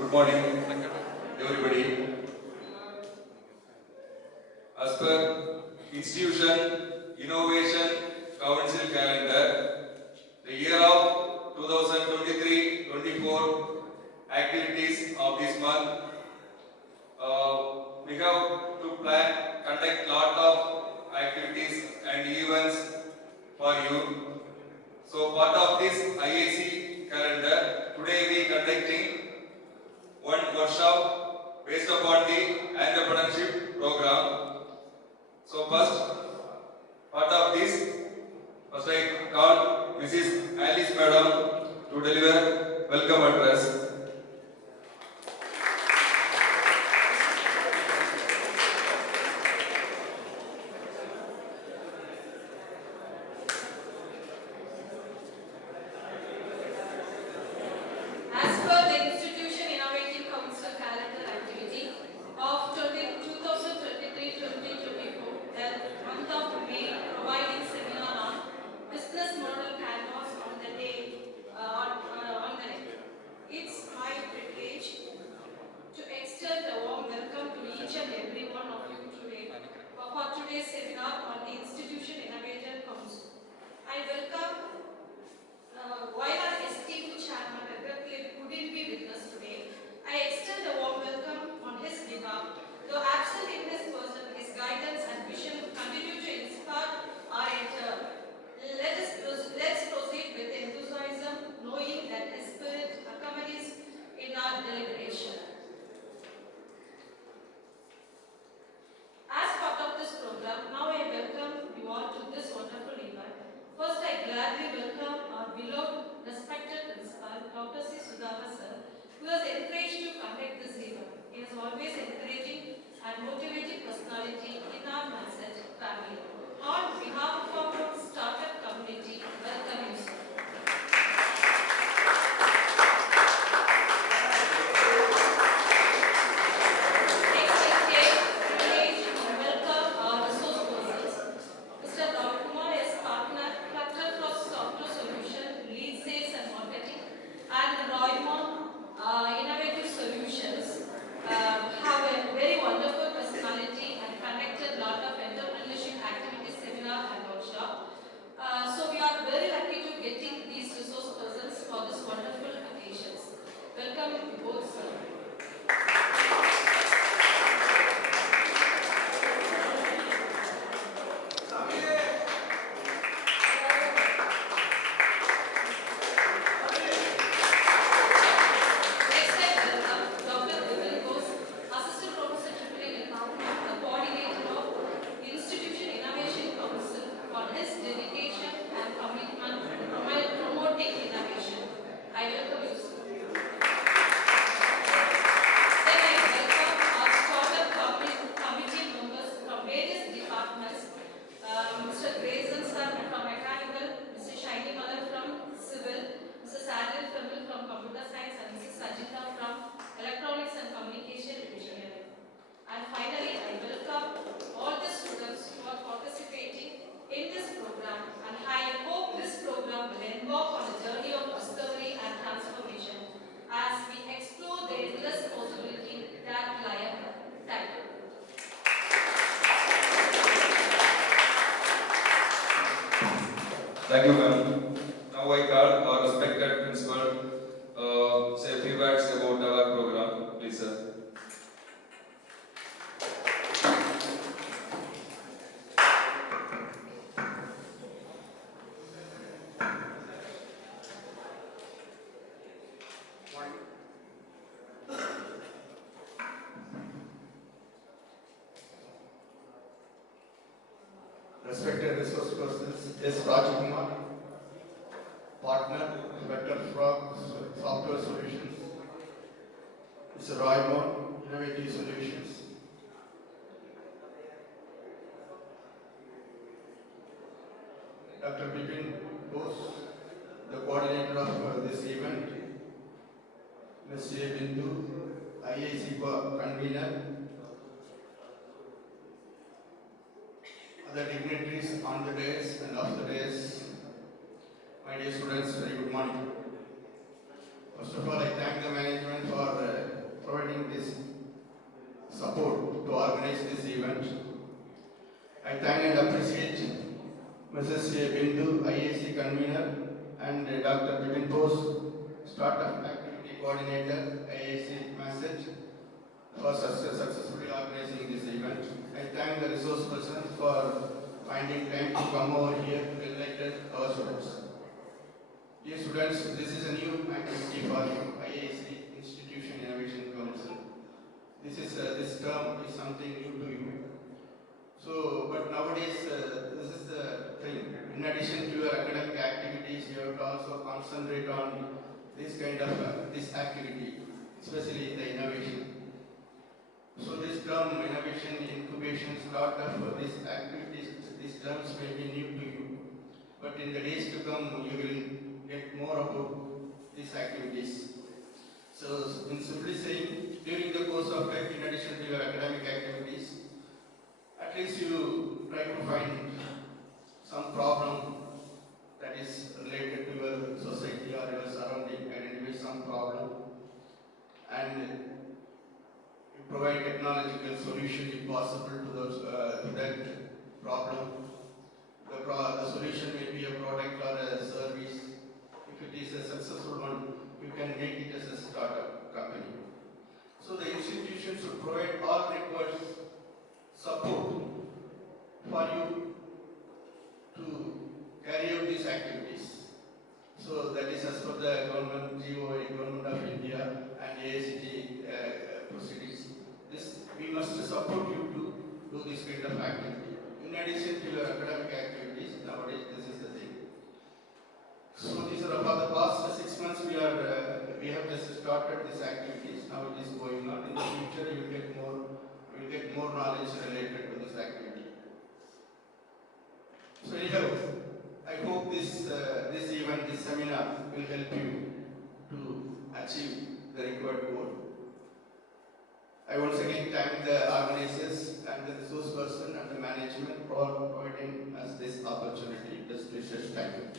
Good morning, everybody. As per Institution Innovation Council calendar, the year of 2023-24 activities of this month, we have to conduct lot of activities and events for you. So part of this IAC calendar, today we conducting one workshop based upon the entrepreneurship program. So first part of this, first I call Mrs. Alice Madam to deliver welcome address. Thank you, ma'am. Now I call our respected principal say a few words about our program, please, sir. Respected resource persons, S. Rajkumar, partner, Vector Frog Software Solutions, Mr. Raymond, Innovative Solutions, Dr. Bipin Bose, the coordinator of this event, Ms. J. Bindu, IAC convener, other dignitaries on the dais and off the dais, my dear students, very good morning. First of all, I thank the management for and Dr. Bipin Bose, Startup Activity Coordinator, IAC Message, for successfully organizing this event. I thank the resource person for finding time to come over here to enlighten our students. Dear students, this is a new activity for you, IAC Institution Innovation Council. This term is something new to you. So, but nowadays this is the thing. In addition to your academic activities, you have to also concentrate on this kind of this activity, especially the innovation. So this term, innovation, incubation, startup, these activities, these terms may be new to you, but in the days to come, you will get more about these activities. So, in simply saying, during the course of life, in addition to your academic activities, at least you try to find some problem that is related to your society or your surrounding, identify some problem, and you provide technological solution if possible to that problem. The solution may be a product or a service. If it is a successful one, you can make it as a startup company. So the institution should provide all required support for you to carry out these activities. So that is as per the government GOI, Government of India and AICTE proceedings. We must support you to do this kind of activity. In addition to your academic activities, nowadays this is the thing. So these are about the past 6 months we have just started these activities. Now it is going on. In the future you will get more knowledge related to this activity. So anyhow, I hope this event, this seminar will help you to achieve the required goal. I once again thank the organizers and the resource person and the management for providing us this opportunity, this precious time.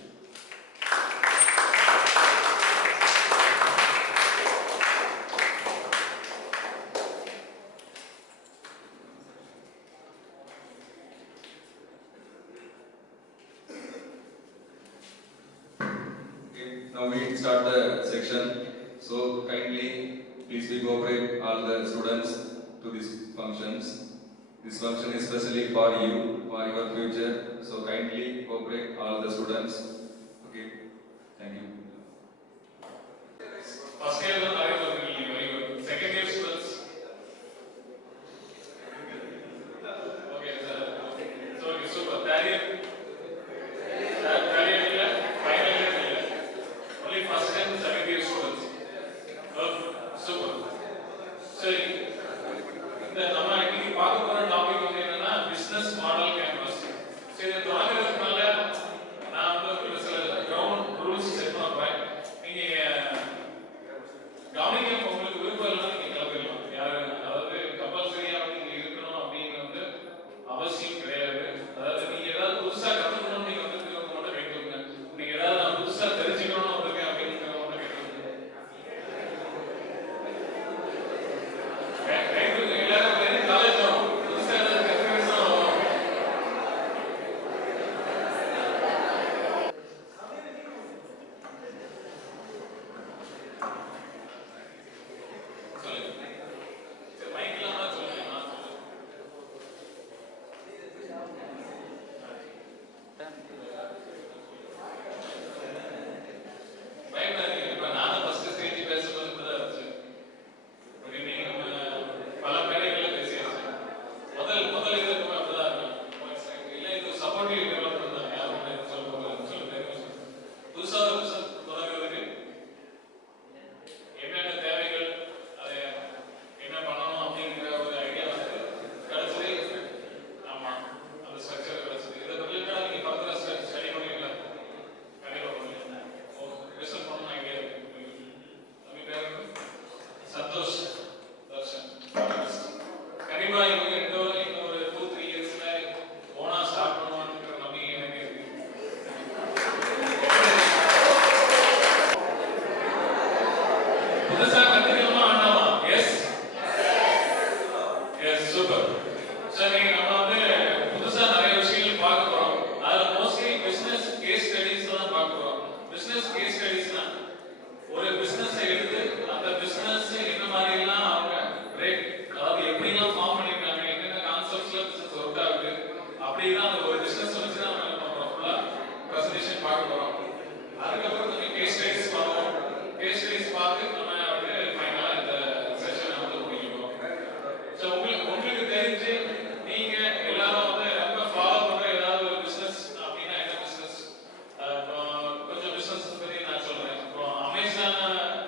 Now we start the section. So kindly, please be cooperate all the students to these functions. This function is especially for you, for your future. So kindly cooperate all the students. Okay, thank you. First year very good. Second year students. Okay, sir. So super. Third year. Final year. Only first and second year students. Super. சரி, இந்த நம்ம இன்னைக்கு பார்க்க போற topic வந்து என்னன்னா business model canvas. சரி, தொடங்குறதுக்கு முன்னால நான் வந்து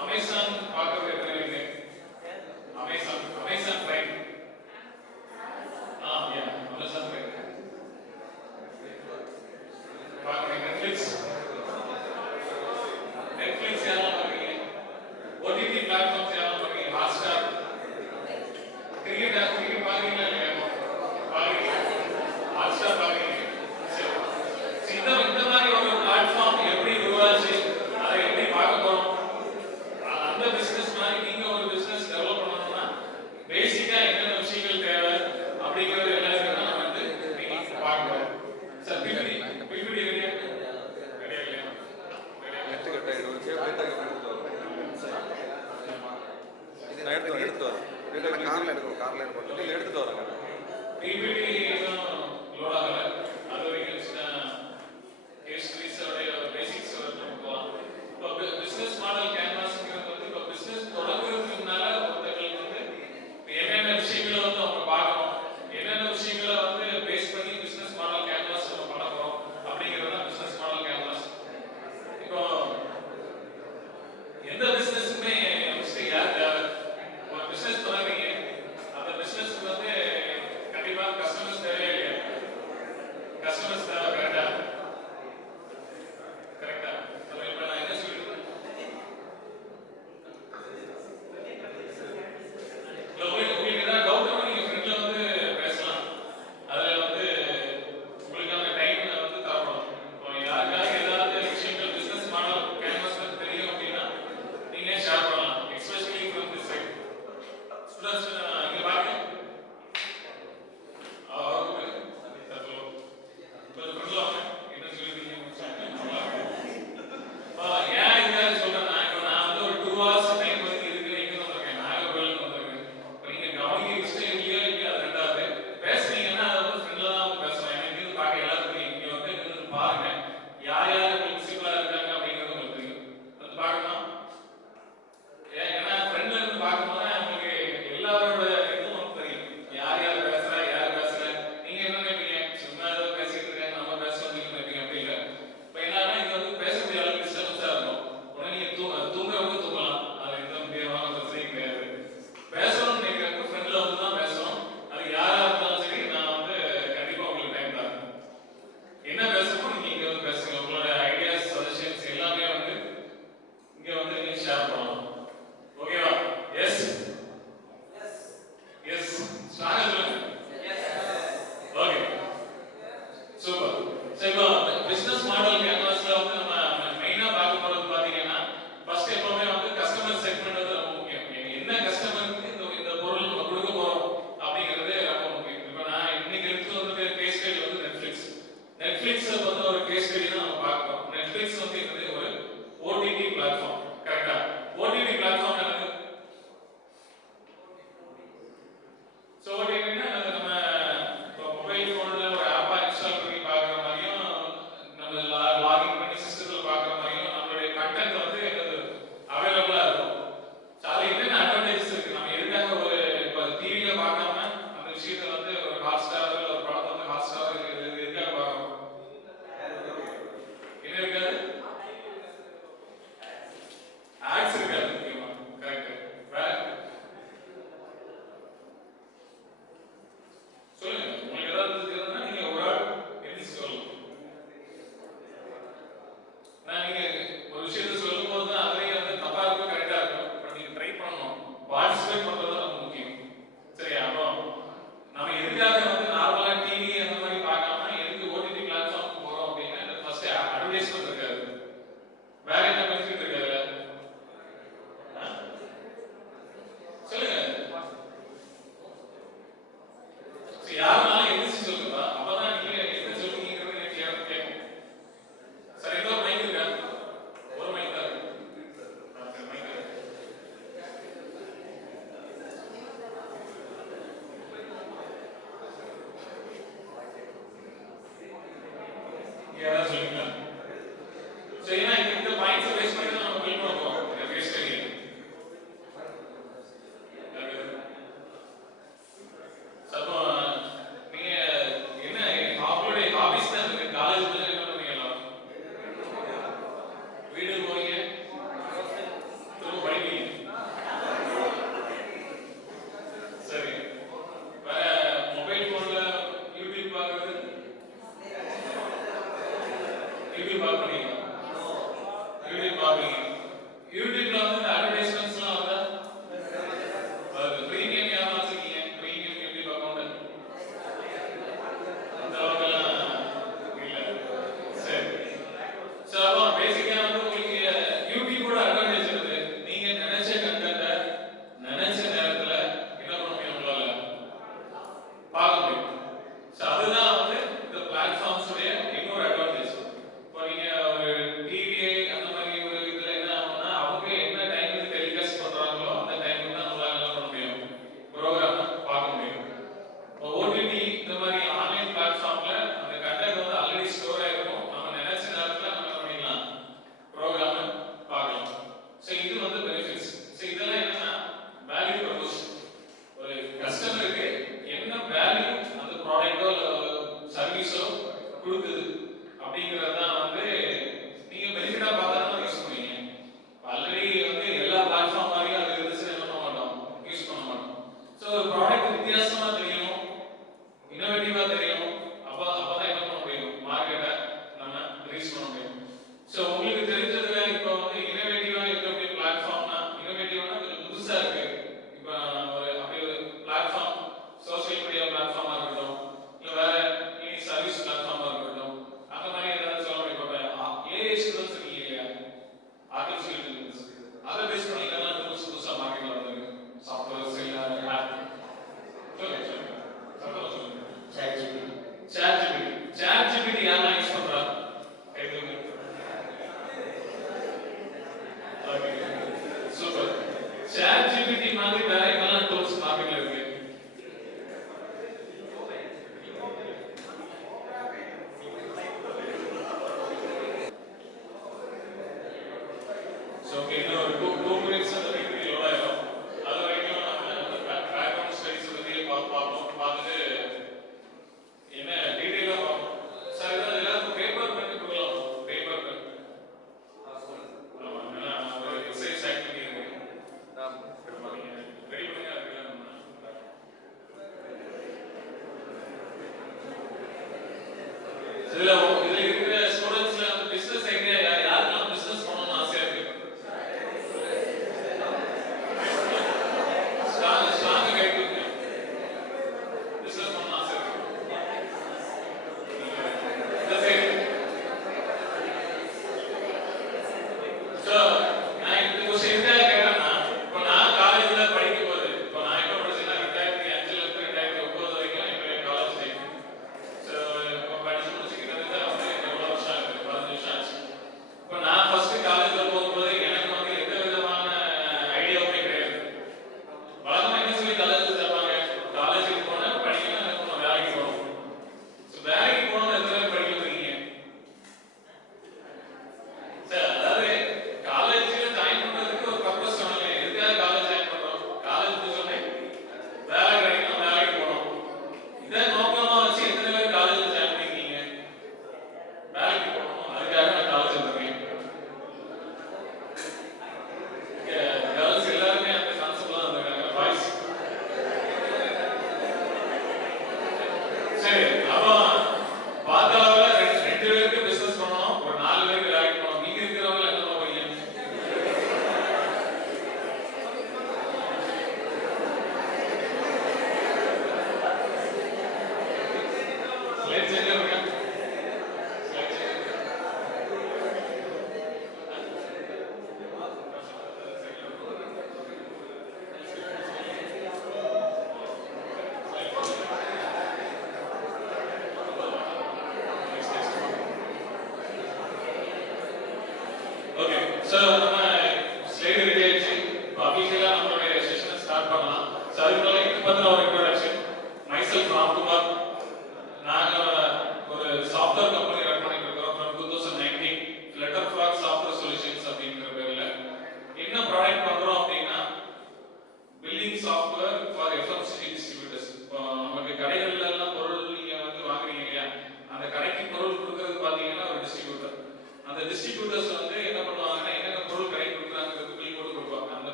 அமேசான் பார்க்கறது எப்படி இருக்கு? Amazon Prime. Yeah, Amazon Prime. பார்க்கறீங்க. நெட்ஃபிளிக்ஸ் யாரெல்லாம் பார்க்கறீங்க? OTT பிளாட்ஃபார்ம்ஸ் யாரெல்லாம் பார்க்கறீங்க? ஹாட்ஸ்டார். கிரிக்கெட் பார்க்கறீங்களா இல்லையா? பார்க்கறீங்க. ஹாட்ஸ்டார் பார்க்கறீங்க. சரி. இந்த மாதிரி ஒரு பிளாட்ஃபார்ம் எப்படி உருவாச்சு, அதை எப்படி பார்க்க போறோம், அந்த பிசினஸ் மாதிரி நீங்க ஒரு பிசினஸ் டெவலப் பண்ணணும்னா பேசிக்கா என்னென்ன விஷயங்கள் தேவை அப்படிங்கிறது எல்லாத்தையும் நம்ம வந்து நீங்க பார்க்கணும். சார் பிபிடி ரெடியா இல்லையா? எடுத்து வரேன். பிபிடி லோட் ஆகல. அது வரைக்கும் கேஸ் ஸ்டடீஸோட பேசிக்ஸ் வரைக்கும் போகலாம். இப்போ பிசினஸ் மாடல் கேன்வாஸ்ங்கிறது வந்து இப்போ பிசினஸ் தொடங்குறதுக்கு முன்னால ஒருத்தங்களுக்கு வந்து என்னென்ன விஷயங்களை வந்து அவங்க பார்க்கணும், என்னென்ன விஷயங்களை வந்து பேஸ் பண்ணி பிசினஸ் மாடல் கேன்வாஸ் நம்ம பண்ண போறோம் அப்படிங்கிறது தான் பிசினஸ் மாடல் கேன்வாஸ். இப்போ எந்த பிசினஸுமே ஒரு பிசினஸ் தொடங்குறீங்க, அந்த பிசினஸ்க்கு வந்து கண்டிப்பா கஸ்டமர்ஸ் தேவையா இல்லையா? கஸ்டமர்ஸ் தேவை. கரெக்டா? இப்ப நான் என்ன சொல்லிருக்கேன்? உங்களுக்கு ஏதாவது டவுட் நீங்க ஃப்ரெண்ட்ல வந்து பேசலாம். அதுல வந்து உங்களுக்கான டைம் வந்து தரப்படும். இப்போ யாருக்காவது ஏதாவது விஷயங்கள் பிசினஸ் மாடல் கேன்வாஸ்ல தெரியும் அப்படின்னா நீங்க ஷேர் பண்ணலாம். Especially from this side. Students இங்க பாருங்க. யூடியூப் பாப்பீங்க. யூடியூப்ல வந்து அட்வர்டைஸ்மெண்ட்ஸ்லாம் வருதா? பிரீமியம் யாரும் வச்சிருக்கீங்க? பிரீமியம் யூடியூப் அக்கௌண்ட் அந்த அளவுக்குலாம் இல்ல. சரி. ஸோ அப்போ பேசிக்கா வந்து உங்களுக்கு யூடியூபோட அட்வான்டேஜ் இருக்கு. நீங்க நினைச்ச கண்டென்ட்டை நினைச்ச நேரத்துல என்ன பண்ண முடியும் உங்களால பார்க்க முடியும். ஸோ அதுதான் வந்து இந்த பிளாட்ஃபார்ம்ஸ் உடைய இன்னொரு அட்வான்டேஜ். இப்போ நீங்க ஒரு டிவி அந்த மாதிரி ஒரு இதுல என்ன ஆகும்னா அவங்க என்ன டைமுக்கு டெலிகாஸ்ட் பண்றாங்களோ அந்த டைமுக்கு தான் உங்களால என்ன பண்ண முடியும் ப்ரோக்ராம் பார்க்க முடியும். இப்போ ஓடிடி இந்த மாதிரி ஆன்லைன் பிளாட்ஃபார்ம்ல அந்த கண்டென்ட் வந்து ஆல்ரெடி ஸ்டோர் ஆயிருக்கும். நம்ம நினைச்ச நேரத்துல நம்ம என்ன பண்ணிக்கலாம் ப்ரோக்ராம் பார்க்கலாம். ஸோ இது வந்து பெனிஃபிட்ஸ். ஸோ இதெல்லாம் என்னன்னா வேல்யூ ப்ரொபோஷன். ஒரு கஸ்டமருக்கு என்ன வேல்யூ அந்த ப்ராடக்ட்டோ சர்வீஸோ கொடுக்குது அப்படிங்கிறது தான் வந்து நீங்க பெனிஃபிட்டா பார்த்தா தான் யூஸ் பண்ணுவீங்க. ஆல்ரெடி வந்து எல்லா பிளாட்ஃபார்ம் மாதிரியும் அது இருந்துச்சு என்ன பண்ண மாட்டோம் யூஸ் பண்ண மாட்டோம். ஸோ ஒரு ப்ராடக்ட் வித்தியாசமா தெரியணும், இன்னோவேட்டிவா தெரியணும். அப்பதான் என்ன பண்ண முடியும் மார்க்கெட்டை நம்ம ரீச் பண்ண முடியும். ஸோ உங்களுக்கு தெரிஞ்சதுல இப்போ வந்து இன்னோவேட்டிவா இருக்கக்கூடிய பிளாட்ஃபார்ம்னா இன்னோவேட்டிவ்னா கொஞ்சம் புதுசா இருக்கு. இப்போ ஒரு அப்படி ஒரு பிளாட்ஃபார்ம் சோஷியல் மீடியா பிளாட்ஃபார்மா இருக்கட்டும், இல்லை வேற இனி சர்வீஸ் பிளாட்ஃபார்மா இருக்கட்டும், அந்த மாதிரி ஏதாவது சொல்ல முடியும். இப்போ ஏஐ ஸ்டூடெண்ட்ஸ் இருக்கீங்க இல்லையா, ஆர்டிஃபிஷியல் இன்டெலிஜென்ஸ் அதை பேஸ் பண்ணி இதெல்லாம் புதுசு புதுசாக மார்க்கெட்ல வந்திருக்கு. சாஃப்ட்வேர்ஸ் இல்லை ஆப் சொல்லுங்க. சாட் ஜிபிடி யாரெல்லாம் யூஸ் பண்றா? சூப்பர். சாட் ஜிபிடி மாதிரி வேற என்னெல்லாம் டூல்ஸ் மார்க்கெட்ல இருக்கு? ஸோ ஓகே, இன்னும் ஒரு 2 மினிட்ஸ் அந்த வீடியோ லோட் ஆயிடும். அது வரைக்கும் நம்ம பேக்ரவுண்ட் ஸ்டடிஸ் பற்றி பார்த்துட்டு என்ன டீட்டெயிலாக பார்ப்போம். சார் இதான் எல்லாருக்கும் பேப்பர் பண்ணி கொடுக்கலாம். பேப்பர் பென் ஆமாம், ஏன்னா ஒரு எக்ஸசைஸ் ஆக்டிவிட்டி இருக்கு. ரெடி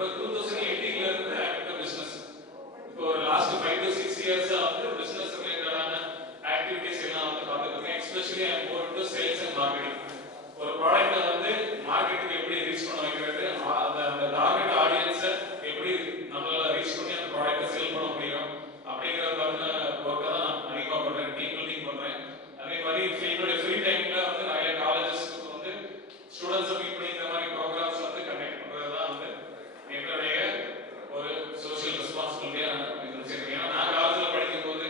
அப்புறம் 2018 இருந்து ஆக்டிவ் பிசினஸ். இப்போ ஒரு லாஸ்ட் 5 to 6 இயர்ஸா வந்து பிசினஸ் ரிலேட்டடான ஆக்டிவிட்டிஸ் எல்லாம் வந்து பார்த்துட்டு இருக்கேன். Especially I am more to sales and marketing. ஒரு ப்ராடக்ட்டை வந்து மார்க்கெட்டுக்கு எப்படி ரீச் பண்ண வைக்கிறது, அந்த டார்கெட் ஆடியன்ஸை எப்படி நம்மளால ரீச் பண்ணி அந்த ப்ராடக்ட்டை செல் பண்ண முடியும் அப்படிங்கிற பத்தின ஒர்க்கை தான் நான் அதிகமாக பண்ணுறேன். டீம் பில்டிங் பண்ணுறேன். அதே மாதிரி என்னுடைய ஃப்ரீ டைம்ல வந்து நிறைய காலேஜஸ்க்கு வந்து ஸ்டூடெண்ட்ஸை மீட் பண்ணி இந்த மாதிரி ப்ரோக்ராம்ஸ் வந்து கண்டக்ட் பண்ணுறது தான் வந்து எங்களுடைய ஒரு சோஷியல் ரெஸ்பான்சிபிலிட்டியாக இருந்துச்சு. ஏன்னா நான் காலேஜில் படிக்கும் போது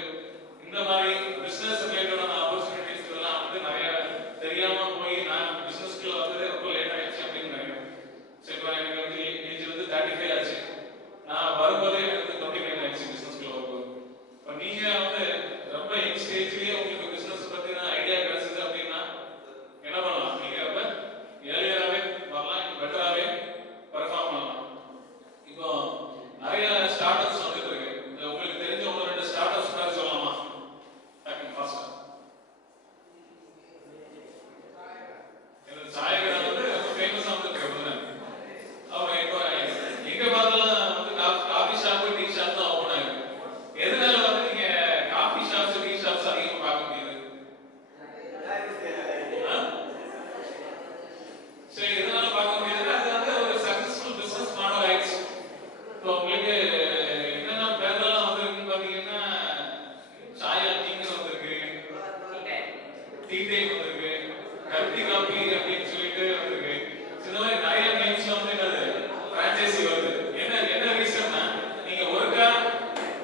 இந்த மாதிரி பிஸ்னஸ் ரிலேட்டடான ஆப்பர்ச்சுனிட்டிஸ் இதெல்லாம் வந்து நிறைய தெரியாம போய் நான் பிசினஸ்க்குள்ள வந்து ரொம்ப லேட் ஆயிடுச்சு அப்படின்னு நினைக்கிறேன். சரி, இப்போ எனக்கு வந்து ஏஜ் வந்து 35 ஆச்சு. நான் வரும்போதே எனக்கு வந்து 29 ஆயிடுச்சு பிசினஸ்க்குள்ள வரும்போது. இப்போ நீங்க வந்து ரொம்ப யங் ஸ்டேஜ்லயே உங்களுக்கு பிசினஸ் பத்தின ஐடியா கிடைச்சது அப்படின்னா என்ன பண்ணலாம்? நீங்க ரொம்ப ஏர்லியராகவே வரலாம், பெட்டராகவே பெர்ஃபார்ம் பண்ணலாம். இப்போ நிறைய ஸ்டார்ட் அப்ஸ் வந்துட்டு இருக்கு. உங்களுக்கு தெரிஞ்ச ஒன்று 2 ஸ்டார்ட் அப்ஸ் பேர் சொல்லலாமா? டக்குனு ஃபாஸ்டா. சாய கடை வந்து ரொம்ப ஃபேமஸா வந்துட்டு இருக்கு. அவங்க இப்போ எங்க பார்த்தாலும் வந்து காஃபி ஷாப், டீ ஷாப் தான் ஓப்பன் ஆயிருக்கு. எதனால வந்து நீங்க காஃபி ஷாப்ஸ், டீ ஷாப்ஸ் அதிகமாக பார்க்க முடியுது? சரி, எதனால பார்க்க முடியுதுன்னா அது வந்து ஒரு சக்சஸ்ஃபுல் பிசினஸ் மாடல் ஆயிடுச்சு. இப்போ உங்களுக்கு என்னென்ன பேர்லாம் வந்திருக்குன்னு பார்த்தீங்கன்னா சாயா டீன்னு வந்திருக்கு, டீ டைம் வந்திருக்கு, கருத்தி காபி அப்படின்னு சொல்லிட்டு வந்திருக்கு. இந்த மாதிரி நிறைய நேம்ஸ்ல வந்து என்னது பிரான்ச்சைசி வருது. என்ன ரீசன்னா நீங்க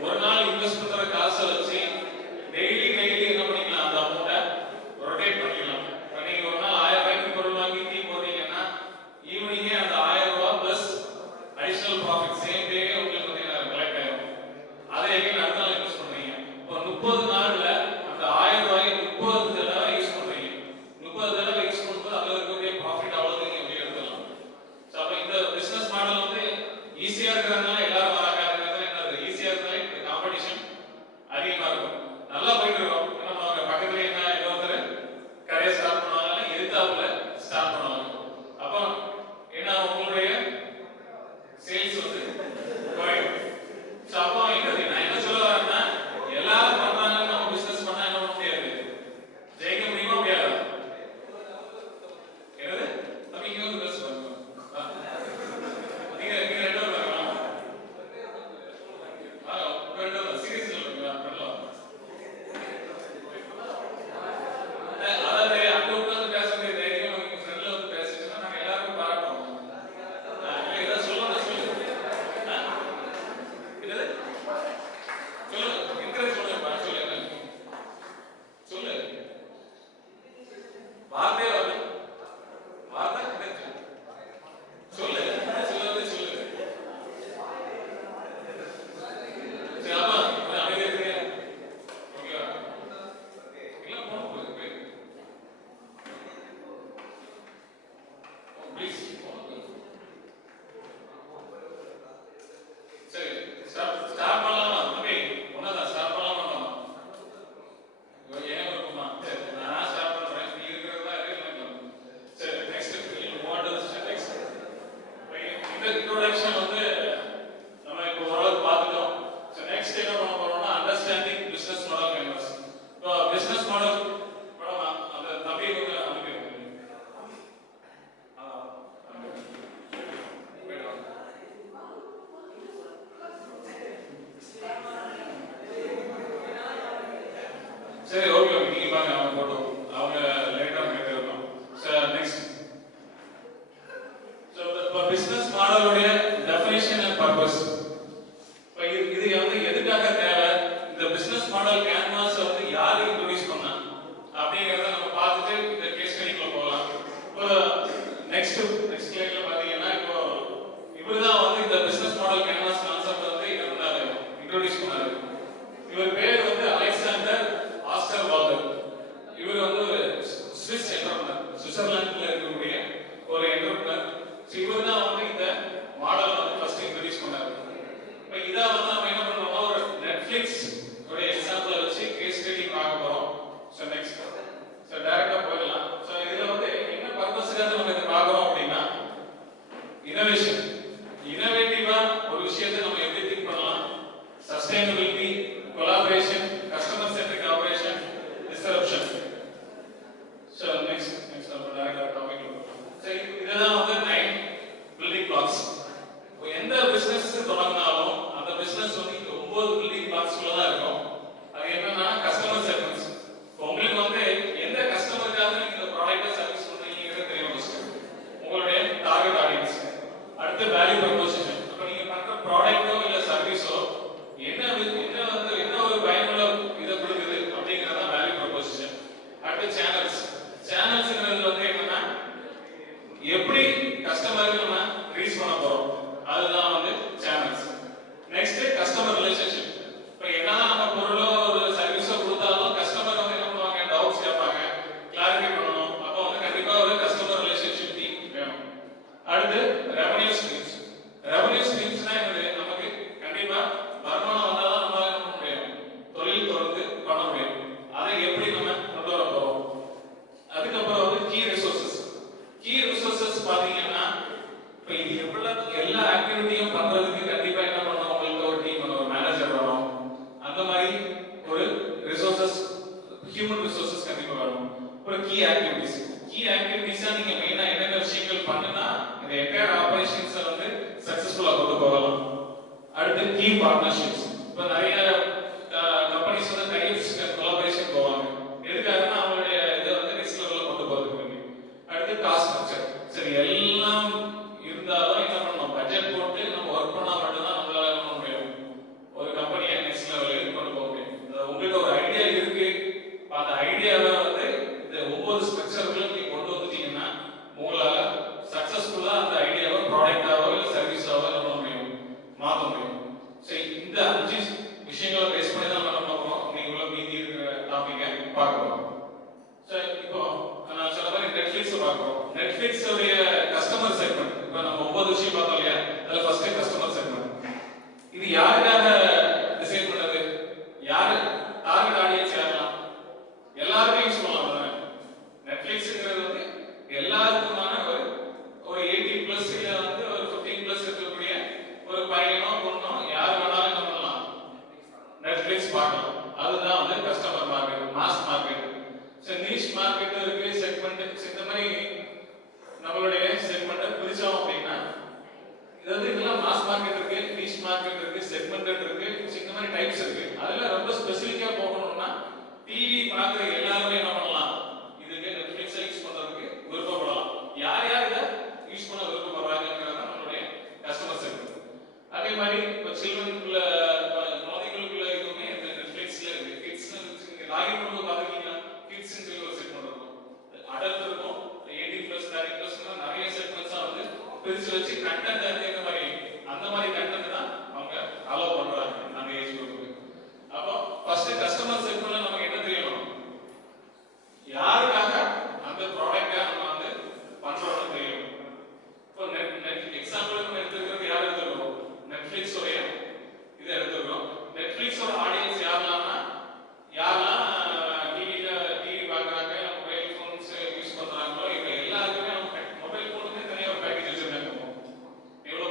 ஒரு நாள் இன்வெஸ்ட் பண்ற காசை வச்சு டெய்லி என்ன பண்ணிக்கலாம், அந்த அமௌண்ட்டை ரொட்டேட் பண்ணிக்கலாம். இப்போ நீங்க ஒரு நாள் 1000 ரூபாய்க்கு பொருள் வாங்கி டீ போட்டீங்கன்னா ஈவினிங்கே அந்த 1000 ரூபாய் plus additional profit same day உங்களுக்கு வந்து கலெக்ட் ஆகும். அதை எகைன் அடுத்த நாள் இன்வெஸ்ட் பண்றீங்க. இப்போ 30 நாள்ல அந்த 1000 ரூபாயை 30 தடவை யூஸ் பண்றீங்க. 30 தடவை யூஸ் பண்ணும்போது அதுல இருக்கக்கூடிய ப்ராஃபிட் அவ்வளவு நீங்க எப்படி எடுத்துக்கலாம். ஸோ அப்போ இந்த பிசினஸ் மாடல் வந்து ஈஸியா இருக்கிறதுனால எல்லாரும் வராங்க. என்னது ஈஸியா இருந்தாலே இந்த காம்படிஷன் அதிகமா இருக்கும். நல்லா போயிட்டு இருக்கோம். நம்ம அவங்க பக்கத்துல என்ன இன்னொருத்தர் கடையை ஸ்டார்ட் பண்ணுவாங்க, எதிர்த்தாப்புல ஸ்டார்ட் பண்ணுவாங்க. அப்போ என்ன உங்களுடைய சேல்ஸ் வந்து குறையும். ஸோ அப்போ நான் என்ன சொல்ல வரேன்னா எல்லாரும் பண்றாங்கன்னு நம்ம பிசினஸ் பண்ணா என்ன பண்ண முடியாது? ஜெயிக்க முடியுமா முடியாது? என்னது அப்ப இங்க வந்து பேச பாருங்க. நீங்க 2 பேரும் வரலாம். உங்க 2 பேரும் சீரியஸ் சொல்லுங்க. பண்ணலாம். அதாவது அங்க உட்கார்ந்து பேசுறது தைரியம் உங்க ஃப்ரெண்ட்ல வந்து பேசிச்சுன்னா நாங்க எல்லாருக்கும் பாராட்டுவோம். ஏதாவது சொல்லணும் சொல்லுங்க. என்னது சொல்லுங்க, என்கரேஜ் பண்ணுங்க. சொல்லுங்க சொல்லு. வார்த்தையே வரல. வார்த்தை கிடைச்சு சொல்லு. சொல்லவே சொல்லு. சரி, அப்பா அமைதியா இருங்க. ஓகேவா? எல்லாம் போன போகுது. ப்ளீஸ் சரி, ஸ்டார்ட் பண்ணலாமா? ஓகே, ஒன்னதான் ஸ்டார்ட் பண்ணலாமா? ஏன் இருக்குமா? சரி, நான் ஸ்டார்ட் பண்றேன். நீ இருக்கிறதா இருக்கு. சரி, நெக்ஸ்ட் வாட் இஸ் நெக்ஸ்ட்? இந்த இன்ட்ரோடக்ஷன் வந்து நம்ம இப்போ ஓரளவுக்கு பார்த்துட்டோம். ஸோ நெக்ஸ்ட் என்ன பண்ண போறோம்னா அண்டர்ஸ்டாண்டிங் பிசினஸ் மாடல் மெம்பர்ஸ். இப்போ பிசினஸ் மாடல் மேடம் அந்த தம்பி வந்து அனுப்பிடுங்க. சரி, ஓகே, நீங்க பாருங்க. அவங்க போட்டோம், அவங்க லேட்டா கேட்கணும். Sir next. ஸோ இப்போ பிசினஸ் மாடலுடைய டெஃபினிஷன் அண்ட் பர்பஸ். இப்போ இது வந்து எதுக்காக தேவை, இந்த பிசினஸ் மாடல் கேன்வாஸ் வந்து யாரு இன்ட்ரோடியூஸ் பண்ணா அப்படிங்கிறத நம்ம பார்த்துட்டு இந்த கேஸ் ஸ்டடிக்குள்ள போகலாம். இப்போ நெக்ஸ்ட் ஸ்லைட்ல பாத்தீங்கன்னா இப்போ இவர்தான் வந்து இந்த பிசினஸ் மாடல் கேன்வாஸ் கான்செப்ட் வந்து இன்ட்ரோடியூஸ் பண்ணாரு. இவர் பேர் வந்து அலெக்சாண்டர் ஆஸ்டர் வால்டர். இவர் வந்து ஒரு ஸ்விஸ் என்டர்பிரனர், சுவிட்சர்லாந்துல இருக்கக்கூடிய ஒரு என்டர்பிரனர். இவர் தான் வந்து இந்த மாடல் வந்து ஃபர்ஸ்ட் இன்ட்ரோடியூஸ் பண்ணாரு. எந்த பிசினஸ் தொடங்கினாலும் அந்த பிசினஸ் வந்து இந்த 9 பில்டிங் பிளாக்ஸ்குள்ள தான் இருக்கும். அது என்னன்னா கஸ்டமர் செக்மெண்ட்ஸ். உங்களுக்கு வந்து எந்த கஸ்டமருக்காக நீங்க இந்த ப்ராடக்ட்டை சர்வீஸ் பண்றீங்கிறது தெரியும் ஃபர்ஸ்ட். உங்களுடைய டார்கெட் ஆடியன்ஸ். அடுத்து வேல்யூ ப்ரொபோசிஷன். அப்ப நீங்க பண்ற ப்ராடக்ட்டோ இல்ல சர்வீஸோ என்ன ஒரு பயனுள்ள இதை கொடுக்குது அப்படிங்கறத வேல்யூ ப்ரொபோசிஷன். அடுத்து சேனல்ஸ். சேனல்ஸ்ங்கிறது வந்து என்னன்னா எப்படி கஸ்டமருக்கு நம்ம ரீச் பண்ண போறோம் அதுதான் வந்து சேனல்ஸ். Next customer relationship. இப்போ என்னதான் நம்ம பொருளோ ஒரு சர்வீஸோ கொடுத்தாலும் கஸ்டமர் வந்து என்ன பண்ணுவாங்க, டவுட்ஸ் கேட்பாங்க, கிளாரிஃபை பண்ணணும். அப்போ வந்து கண்டிப்பா ஒரு கஸ்டமர் ரிலேஷன்ஷிப் டீம் வேணும். அடுத்து ரெவென்யூ ஸ்ட்ரீம்ஸ். ரெவென்யூ ஸ்ட்ரீம்ஸ்னா என்னது, நமக்கு கண்டிப்பா வருமானம் வந்தாதான் நம்மளால என்ன பண்ண முடியும், தொழில் தொடர்ந்து பண்ண முடியும். அதை எப்படி நம்ம கொண்டு வர போறோம். அதுக்கப்புறம் வந்து கீ ரிசோர்சஸ். கீ ரிசோர்சஸ் பாத்தீங்கன்னா இப்போ இது எல்லா ஆக்டிவிட்டியும் பண்றதுக்கு கண்டிப்பா என்ன பண்ணணும், உங்களுக்கு ஒரு டீம் ஒரு மேனேஜர் வேணும். அந்த மாதிரி ஒரு ரிசோர்சஸ் ஹியூமன் ரிசோர்சஸ் கண்டிப்பா வேணும். ஒரு கீ ஆக்டிவிட்டிஸ். கீ ஆக்டிவிட்டிஸா நீங்க மெயினா என்னென்ன விஷயங்கள் பண்ணுனா இந்த என்டையர் ஆபரேஷன்ஸை வந்து சக்சஸ்ஃபுல்லா கொண்டு போகலாம். அடுத்து கீ பார்ட்னர்ஷிப்ஸ். இப்போ நிறைய கம்பெனிஸ் வந்து டைப்ஸ் கொலாபரேஷன் போவாங்க. எதுக்காகனா அவங்களுடைய இதை வந்து நெக்ஸ்ட் லெவலில் கொண்டு போகிறதுக்கு. அடுத்து காஸ்ட் ஸ்ட்ரக்சர். சரி எல்லாம் இருந்தாலும் என்ன பண்ணணும், பட்ஜெட் போட்டு நம்ம ஒர்க் பண்ணா மட்டும்தான் நம்மளால என்ன பண்ண முடியும், ஒரு கம்பெனியை நெக்ஸ்ட் லெவலுக்கு கொண்டு போக முடியும். உங்களுக்கு ஒரு ஐடியா இருக்கு, அந்த ஐடியாவை வந்து இந்த 9 ஸ்ட்ரக்சருக்குள்ள நீங்க கொண்டு வந்துட்டீங்கன்னா உங்களால சக்சஸ்ஃபுல்லா அந்த ஐடியாவை ப்ராடக்டாவோ இல்லை சர்வீஸாவோ என்ன பண்ண முடியும், மாற்ற முடியும். சரி, இந்த 5 விஷயங்களை பேஸ் பண்ணி தான் நம்ம பார்க்கணும். நீங்க மீதி இருக்கிற டாபிக்கை பார்க்கலாம். சரி, இப்போ நான் சொன்ன மாதிரி நெட்ஃபிளிக்ஸ் பார்க்கிறோம். நெட்ஃபிளிக்ஸ் உடைய கஸ்டமர் செக்மெண்ட். இப்போ நம்ம 9 விஷயம் பார்த்தோம் இல்லையா, அதுல ஃபர்ஸ்ட் கஸ்டமர் செக்மெண்ட். இது யாருக்காக டிசைன் பண்ணது, யாரு டார்கெட் ஆடியன்ஸ் யாரெல்லாம், எல்லாருக்கும் யூஸ் பண்ணலாம் தானே. நெட்ஃபிளிக்ஸ்ங்கிறது வந்து எல்லாருக்குமான ஒரு 18+ இல்ல வந்து ஒரு 15+ இருக்கக்கூடிய ஒரு பையனோ பொண்ணோ யார் வேணாலும் என்ன பண்ணலாம், நெட்ஃபிளிக்ஸ் பார்க்கலாம். அதுதான் வந்து கஸ்டமர் மார்க்கெட், மாஸ் மார்க்கெட். சரி, நீஷ் மார்க்கெட் இருக்கு, செக்மெண்ட். இந்த மாதிரி நம்மளுடைய செக்மெண்ட்டை பிரிச்சோம் அப்படின்னா இது வந்து இதெல்லாம் மாஸ் மார்க்கெட் இருக்கு, நீஷ் மார்க்கெட் இருக்கு, செக்மெண்டட் இருக்கு, இந்த மாதிரி டைப்ஸ் இருக்கு. அதுல ரொம்ப ஸ்பெசிஃபிக்கா போகணும்னா டிவி பார்க்குற எல்லாருமே என்ன பண்ணலாம், இதுக்கு நெட்ஃபிளிக்ஸை யூஸ் பண்றதுக்கு விருப்பப்படலாம். யார் யார் இதை யூஸ் பண்ண விருப்பப்படுறாங்கிறது நம்மளுடைய கஸ்டமர் செக்மெண்ட். அதே மாதிரி இப்போ சில்ட்ரனுக்குள்ள குழந்தைகளுக்குள்ள இதுவுமே இந்த நெட்ஃபிளிக்ஸ்ல இருக்கு. கிட்ஸ் லாகின் பண்ணும்போது பார்த்துக்கிட்டீங்கன்னா கிட்ஸ் ஒரு செக்மெண்ட் இருக்கும், அடல்ட் இருக்கும், 18+ 30+ நிறைய செக்மெண்ட்ஸா வந்து பிரிச்சு வச்சு கண்டென்ட் அந்த மாதிரி அந்த மாதிரி கண்டென்ட் தான் அவங்க அலோவ் பண்றாங்க அந்த ஏஜ் குரூப்புக்கு. அப்போ ஃபர்ஸ்ட் கஸ்டமர் செக்மெண்ட்ல நமக்கு என்ன தெரியணும், யாருக்காக அந்த ப்ராடக்ட்டை நம்ம வந்து பண்றோம்னு தெரியும். இப்போ எக்ஸாம்பிளுக்கு நம்ம எடுத்துக்கிறது யார் எடுத்துக்கிறோம், நெட்ஃபிளிக்ஸ் உடைய இதை எடுத்துக்கிறோம். நெட்ஃபிளிக்ஸோட ஆடியன்ஸ் யாரெல்லாம்னா யாரெல்லாம் டிவி பார்க்குறாங்க, மொபைல் ஃபோன்ஸ் யூஸ் பண்ணுறாங்களோ இவங்க எல்லாருக்குமே மொபைல் ஃபோனுக்கு தனியாக ஒரு பேக்கேஜ் வச்சிருக்காங்க. எவ்வளோ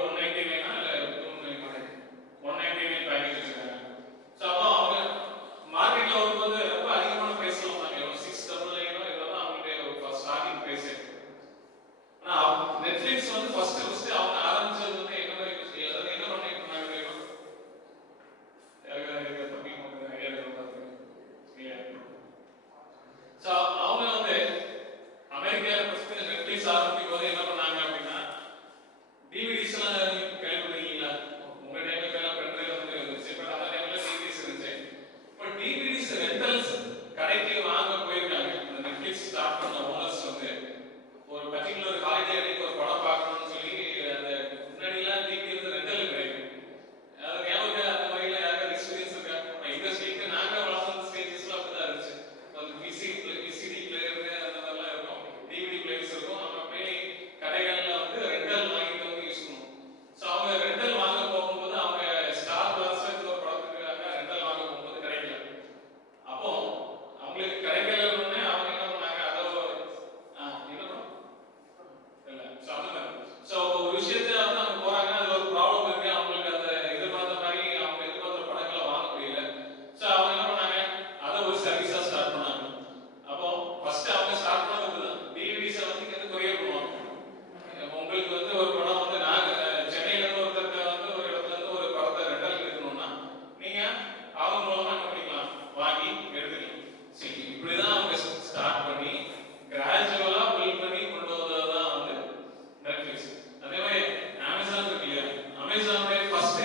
அமேசானுடைய ஃபர்ஸ்ட்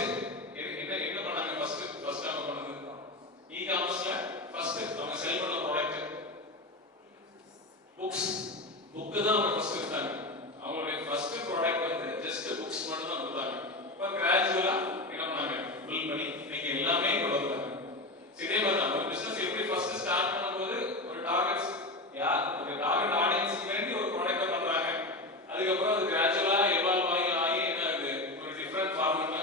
என்ன பண்ணாங்க? ஃபர்ஸ்ட் அவங்க பண்ணது இ-காமர்ஸ்ல ஃபர்ஸ்ட் அவங்க செல் பண்ண ப்ராடக்ட் புக்ஸ். புக் தான் அவங்க ஃபர்ஸ்ட் எடுத்தாங்க. அவங்களுடைய ஃபர்ஸ்ட் ப்ராடக்ட் வந்து ஜஸ்ட் புக்ஸ் மட்டும் தான் கொடுத்தாங்க. இப்போ கிராஜுவலா என்ன பண்ணாங்க? பில்ட் பண்ணி இன்னைக்கு எல்லாமே கொண்டு வந்தாங்க. இதே மாதிரி தான் ஒரு பிசினஸ் எப்படி ஃபர்ஸ்ட் ஸ்டார்ட் பண்ணும்போது ஒரு டார்கெட் ஆடியன்ஸ்க்கு வேண்டி ஒரு ப்ராடக்ட் பண்றாங்க. அதுக்கப்புறம் அது கிராஜுவலா எவால்வ் ஆகி என்ன ஆகுது? ஒரு டிஃபரண்ட் ஃபார்மட்ல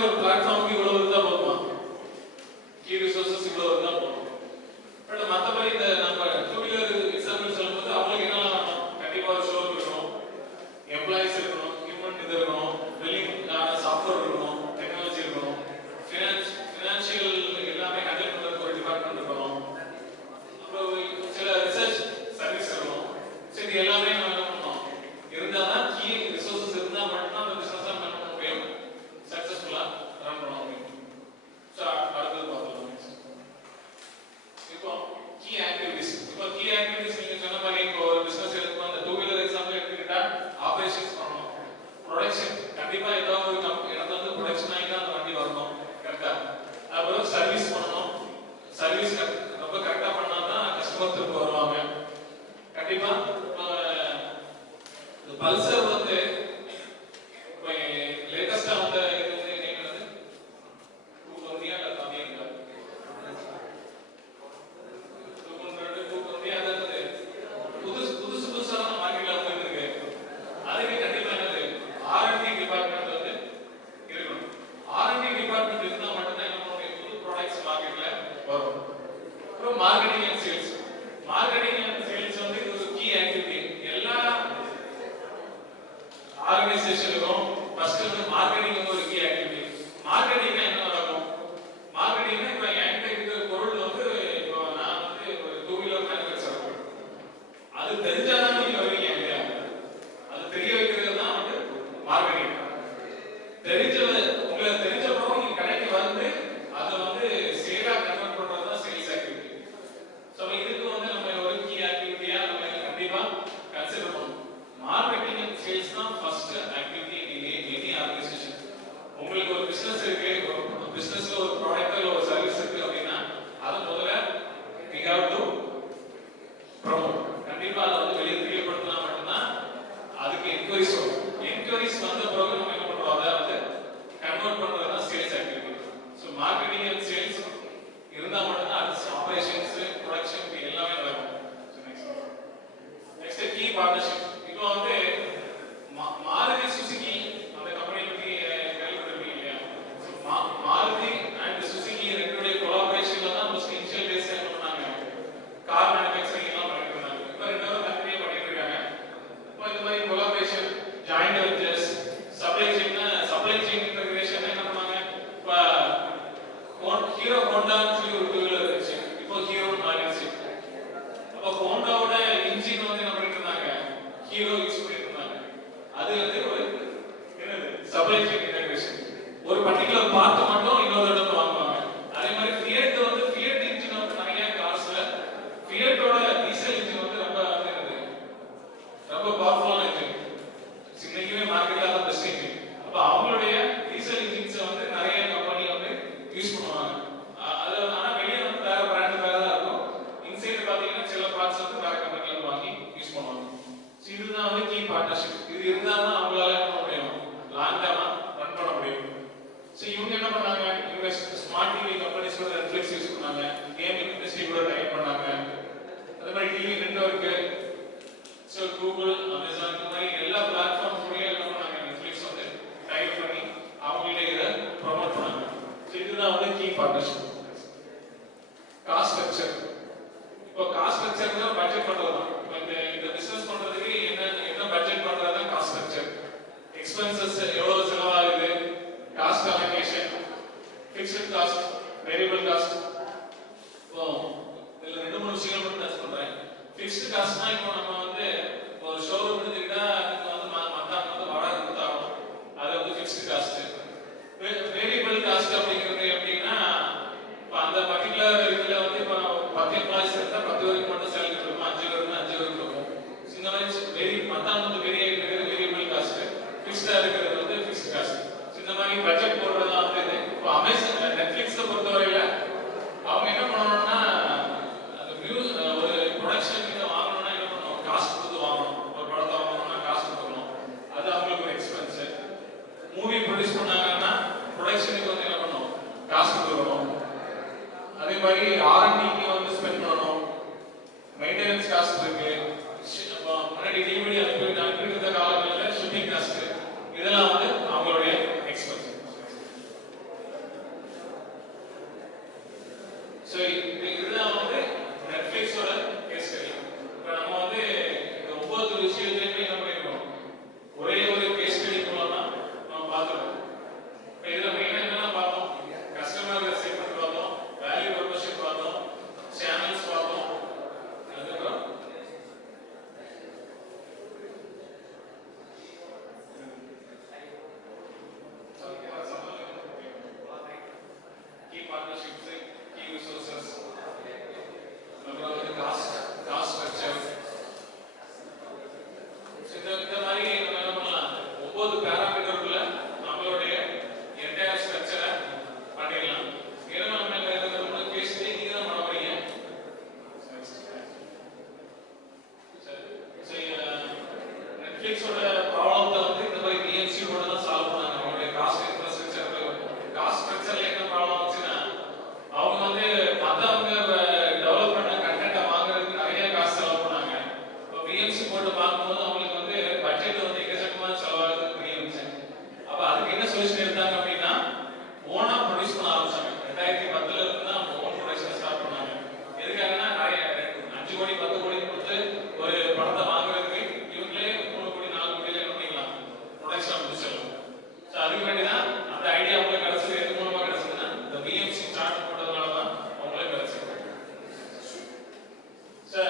மாதிரி ஒரு பிளாட்ஃபார்முக்கு இவ்வளவு இருந்தா போதுமா? கீ ரிசோர்சஸ் இவ்வளவு இருந்தா போதும். பட் மற்றபடி இந்த நம்ம டூ வீலர் எக்ஸாம்பிள் சொல்லும்போது அவங்களுக்கு என்னெல்லாம் வேணும்? கண்டிப்பா ஒரு ஷோரூம் இருக்கணும், எம்ப்ளாயிஸ் இருக்கணும், ஹியூமன் இது இருக்கணும், பில்லிங் சாஃப்ட்வேர் இருக்கணும், டெக்னாலஜி இருக்கணும், ஃபினான்ஷியல் எல்லாமே ஹேண்டில் பண்றதுக்கு ஒரு டிபார்ட்மெண்ட் இருக்கணும், அப்புறம் சில ரிசர்ச் சர்வீஸ் இருக்கணும். சரி, எல்லாமே நம்ம என்ன பண்ணணும்? இருந்தால் தான் கீ ரிசோர்சஸ் இருந்தால் மட்டும்தான் அந்த பிசினஸ் என்ன பண்ண முடியும், சக்சஸ்ஃபுல்லா ரன் பண்ண முடியும். ஸோ அடுத்தது பார்க்கலாம். இப்போ கீ ஆக்டிவிட்டிஸ். இப்போ கீ ஆக்டிவிட்டிஸ் நீங்க சொன்ன மாதிரி இப்போ ஒரு பிசினஸ் எடுக்கணும், அந்த டூ வீலர் எக்ஸாம்பிள் எடுத்துக்கிட்டா ஆபரேஷன்ஸ் பண்ணணும், ப்ரொடக்ஷன் கண்டிப்பா ஏதோ ஒரு இடத்துல வந்து ப்ரொடக்ஷன் ஆகிட்டு அந்த வண்டி வரணும் கரெக்டா. அப்புறம் சர்வீஸ் பண்ணணும், சர்வீஸ் ரொம்ப கரெக்டா பண்ணா தான் கஸ்டமர் திரும்ப வருவாங்க கண்டிப்பா. பல்சர் வந்து இப்போ லேட்டஸ்டா வந்த இது வந்து என்னது 220 இல்ல கம்மியா இருக்கா? 220 அதாவது புதுசா மார்க்கெட்ல வந்து இருக்கு. அதுக்கு கண்டிப்பா என்னது R&D டிபார்ட்மெண்ட் வந்து இருக்கணும். R&D டிபார்ட்மெண்ட் இருந்தா மட்டும்தான் என்ன பண்ண முடியும், புது ப்ராடக்ட்ஸ் மார்க்கெட்ல வரும். அப்புறம் marketing and sales. Marketing and sales வந்து இது ஒரு கீ ஆக்டிவிட்டி. எல்லா ஆர்கனைசேஷனுக்கும் ஃபர்ஸ்ட் வந்து மார்க்கெட்டிங் வந்து ஒரு கீ ஆக்டிவிட்டி. மார்க்கெட்டிங்னா என்ன நடக்கும்? மார்க்கெட்டிங்னா இப்போ என்கிட்ட இருக்கிற பொருள் வந்து இப்போ நான் வந்து ஒரு டூ வீலர் மேனுஃபேக்சர், அது தெரிஞ்சாதான் நீங்க வருவீங்க இல்லையா? அது தெரிய வைக்கிறது தான் வந்து மார்க்கெட்டிங். உங்களுக்கு தெரிஞ்சப்போ நீங்க கடைக்கு வந்து அதை வந்து சேலா கன்வெர்ட் பண்றது தான் சேல்ஸ் ஆக்டிவிட்டி. ஸோ இதுக்கு வந்து நம்ம ஒரு கீ ஆக்டிவிட்டியா நம்ம கண்டிப்பா கன்சிடர் பண்ணணும். மார்க்கெட்டிங் அண்ட் சேல்ஸ் தான் first activity in any organisation. உங்களுக்கு ஒரு பிசினஸ் இருக்கு, ஒரு பிசினஸ்ல ஒரு ப்ராடக்ட் இல்ல ஒரு சர்வீஸ் இருக்கு அப்படின்னா அதை முதல்ல we have to promote. கண்டிப்பா அதை வந்து வெளியே தெரியப்படுத்தினா மட்டும்தான் அதுக்கு என்கொயரிஸ் வரும். என்கொயரிஸ் வந்த பிறகு நம்ம என்ன பண்றோம், அதை வந்து கன்வெர்ட் பண்றது தான் sales activity. So marketing and sales இருந்தா மட்டும்தான் அது ஆபரேஷன்ஸ், ப்ரொடக்ஷன் எல்லாமே நடக்கும். Next key partnership. இப்போ வந்து மாருதி சுசுகி அந்த கம்பெனி பத்தி கேள்விப்பட்டிருப்பீங்க இல்லையா? மாருதி அண்ட் சுசுகி ரெண்டுடைய கொலாபரேஷன்ல தான் ஃபர்ஸ்ட் இனிஷியல் டேஸ்ல என்ன பண்ணாங்க, கார் மேனுஃபேக்சரிங் எல்லாம் பண்ணிட்டு இருந்தாங்க. இப்போ ரெண்டு பேரும் கம்பெனியே பண்ணிட்டு இருக்காங்க. இப்போ இந்த மாதிரி collaboration, joint ventures, supply chain integration என்ன பண்ணாங்க. இப்போ ஹீரோ ஹோண்டான்னு சொல்லி ஒரு டூ வீலர் இருந்துச்சு, இப்போ ஹீரோன்னு மாறிடுச்சு. அப்போ ஹோண்டாவோட இன்ஜின் வந்து என்ன பண்ணிட்டு இருந்தாங்க, ஹீரோ யூஸ் பண்ணிட்டு இருந்தாங்க. அது வந்து ஒரு என்னது சப்ளை செயின் இன்டகிரேஷன். ஒரு பர்టిక్యులர் பார்ட் மட்டும் இன்னொரு இடத்துல வாங்குவாங்க. அதே மாதிரி ஃபியட் வந்து ஃபியட் இன்ஜின் வந்து நிறைய கார்ஸ்ல ஃபியட்டோட டீசல் இன்ஜின் வந்து ரொம்ப பவர்ஃபுல்லான இன்ஜின். இன்னைக்குமே மார்க்கெட்ல தான் பெஸ்ட் இன்ஜின். அப்ப அவங்களுடைய டீசல் இன்ஜின்ஸ் வந்து நிறைய கம்பெனி வந்து யூஸ் பண்ணுவாங்க. அது ஆனா வெளியே வந்து வேற பிராண்ட் வேற தான் இருக்கும். இன்சைட் பாத்தீங்கன்னா சில பார்ட்ஸ் வந்து வேற கம்பெனில இருந்து வாங்கி யூஸ் பண்ணுவாங்க. இதுதான் வந்து கீ பார்ட்னர்ஷிப். இது இருந்தா தான் அவங்களால என்ன பண்ண முடியும், லாங் டர்மா ரன் பண்ண முடியும். ஸோ இவங்க என்ன பண்ணாங்க, இவங்க ஸ்மார்ட் டிவி கம்பெனிஸ் கூட நெட்ஃபிளிக்ஸ் யூஸ் பண்ணாங்க, கேமிங் இண்டஸ்ட்ரி கூட டைப் பண்ணாங்க. அதே மாதிரி TV network, so Google, Amazon இந்த மாதிரி எல்லா பிளாட்ஃபார்ம் கூட என்ன பண்ணாங்க, நெட்ஃபிளிக்ஸ் வந்து டைப் பண்ணி அவங்களே இதை ப்ரொமோட் பண்ணாங்க. ஸோ இதுதான் வந்து கீ பார்ட்னர்ஷிப். Cost structure. இப்போ காஸ்ட் ஸ்ட்ரக்சர் தான் பட்ஜெட் பண்றது தான். இந்த பிசினஸ் பண்றதுக்கு என்ன பட்ஜெட் பண்றது தான் காஸ்ட் ஸ்ட்ரக்சர். எக்ஸ்பென்சஸ் எவ்வளவு செலவாகுது, cost allocation, fixed cost, variable cost. இப்போ இதுல ரெண்டு மூணு விஷயங்கள் மட்டும் டச் பண்றேன். ஃபிக்ஸ்ட் காஸ்ட்னா இப்போ நம்ம வந்து ஒரு ஷோரூம் எடுத்துக்கிட்டா அதுக்கு வந்து மத்தாங்க வந்து வாடகை கொடுத்தாகணும், அது வந்து ஃபிக்ஸ்ட் காஸ்ட். வேரியபிள் காஸ்ட் அப்படிங்கிறது எப்படின்னா இப்போ அந்த பர்டிகுலர் இதுல வந்து இப்போ 10 எம்ப்ளாயிஸ் இருந்தா 10 வரைக்கும் மட்டும் சேலரி கொடுக்கும், 5 வரைக்கும் 5 வரைக்கும் கொடுக்கும். இந்த மாதிரி மத்தாங்க வந்து வேரியபிள் காஸ்ட், ஃபிக்ஸ்டா இருக்கிறது வந்து ஃபிக்ஸ்ட் காஸ்ட். இந்த மாதிரி பட்ஜெட் போடுறது தான் வந்து இப்போ அமேசான் நெட்ஃபிளிக்ஸை பொறுத்தவரையில அவங்க என்ன பண்ணணும்னா அந்த ஒரு ப்ரொடக்ஷன் இதை வாங்கணும்னா என்ன பண்ணணும், காஸ்ட் கொடுத்து வாங்கணும். ஒரு படத்தை வாங்கணும்னா காஸ்ட் கொடுக்கணும், அது அவங்களுக்கு ஒரு எக்ஸ்பென்ஸ். மூவி ப்ரொடியூஸ் பண்ணாங்கன்னா ப்ரொடக்ஷனுக்கு வந்து என்ன பண்ணணும், காஸ்ட் கொடுக்கணும். அதே மாதிரி R&Dக்கு வந்து ஸ்பெண்ட் பண்ணணும், மெயின்டெனன்ஸ் காஸ்ட் இருக்கு. முன்னாடி டிவிடி அனுப்பிட்டு இருந்த காலங்களில் ஷிப்பிங் காஸ்ட், இதெல்லாம் வந்து அவங்களுடைய எக்ஸ்பென்ஸ். ஸோ இதுதான் வந்து நெட்ஃப்ளிக்ஸோட கேஸ் ஸ்டடி. இப்போ நம்ம வந்து இந்த 9 விஷயத்தையுமே என்ன பண்ணிருக்கோம், ஒரே ஒரு கேஸ் ஸ்டடி மூலமா நம்ம பார்த்துருக்கோம். இப்போ இதில் மெயினாக என்னென்ன பார்த்தோம், கஸ்டமர் செக்மெண்ட் பார்த்தோம், வேல்யூ ப்ரொபோஷன் பார்த்தோம், சேனல்ஸ் பார்த்தோம், அதுக்கப்புறம் key partnerships, key resources, அப்புறம் வந்து காஸ்ட் ஸ்ட்ரக்சர். இந்த மாதிரி நம்ம என்ன பண்ணலாம், 9 பேராமீட்டருக்குள்ள நம்மளுடைய என்டையர் ஸ்ட்ரக்சரை பண்ணிடலாம். ஏன்னா நம்ம பேசிட்டு நீங்க தான் பண்ண போறீங்க. நெட்ஃபிளிக்ஸோட ப்ராப்ளத்தை வந்து இந்த மாதிரி பிஎம்சி போட்டு தான் சால்வ் பண்ணாங்க. அவங்களுடைய காஸ்ட் ஸ்ட்ரக்சர்ல என்ன ப்ராப்ளம் வந்துச்சுன்னா, அவங்க வந்து மற்றவங்க டெவலப் பண்ண கண்டென்ட்டை வாங்குறதுக்கு நிறைய காசு செலவு பண்ணாங்க. இப்போ பிஎம்சி போட்டு பார்க்கும்போது அவங்களுக்கு வந்து பட்ஜெட் வந்து எக்கச்சக்கமாக செலவாகுது பிஎம்சி. அப்போ அதுக்கு என்ன சொல்யூஷன் எடுத்தாங்க அப்படின்னா, ஓனா ப்ரொடியூஸ் பண்ண ஆரம்பிச்சாங்க. 2010 இருந்து தான் ஓன் ப்ரொடக்ஷன் ஸ்டார்ட் பண்ணாங்க. எதுக்காகனா நிறைய 5 கோடி 10 கோடி கொடுத்து ஒரு படத்தை வாங்குறதுக்கு இவங்களே 3 கோடி 4 கோடியில என்ன பண்ணிக்கலாம், ப்ரொடக்ஷன் முடிச்சிடலாம். ஸோ அதுக்கு வேண்டி தான் அந்த ஐடியா அவங்களுக்கு கிடைச்சது. எது மூலமா கிடைச்சதுன்னா இந்த பிஎம்சி சார்ட் போட்டதுனால தான் அவங்களுக்கு கிடைச்சது. ஸோ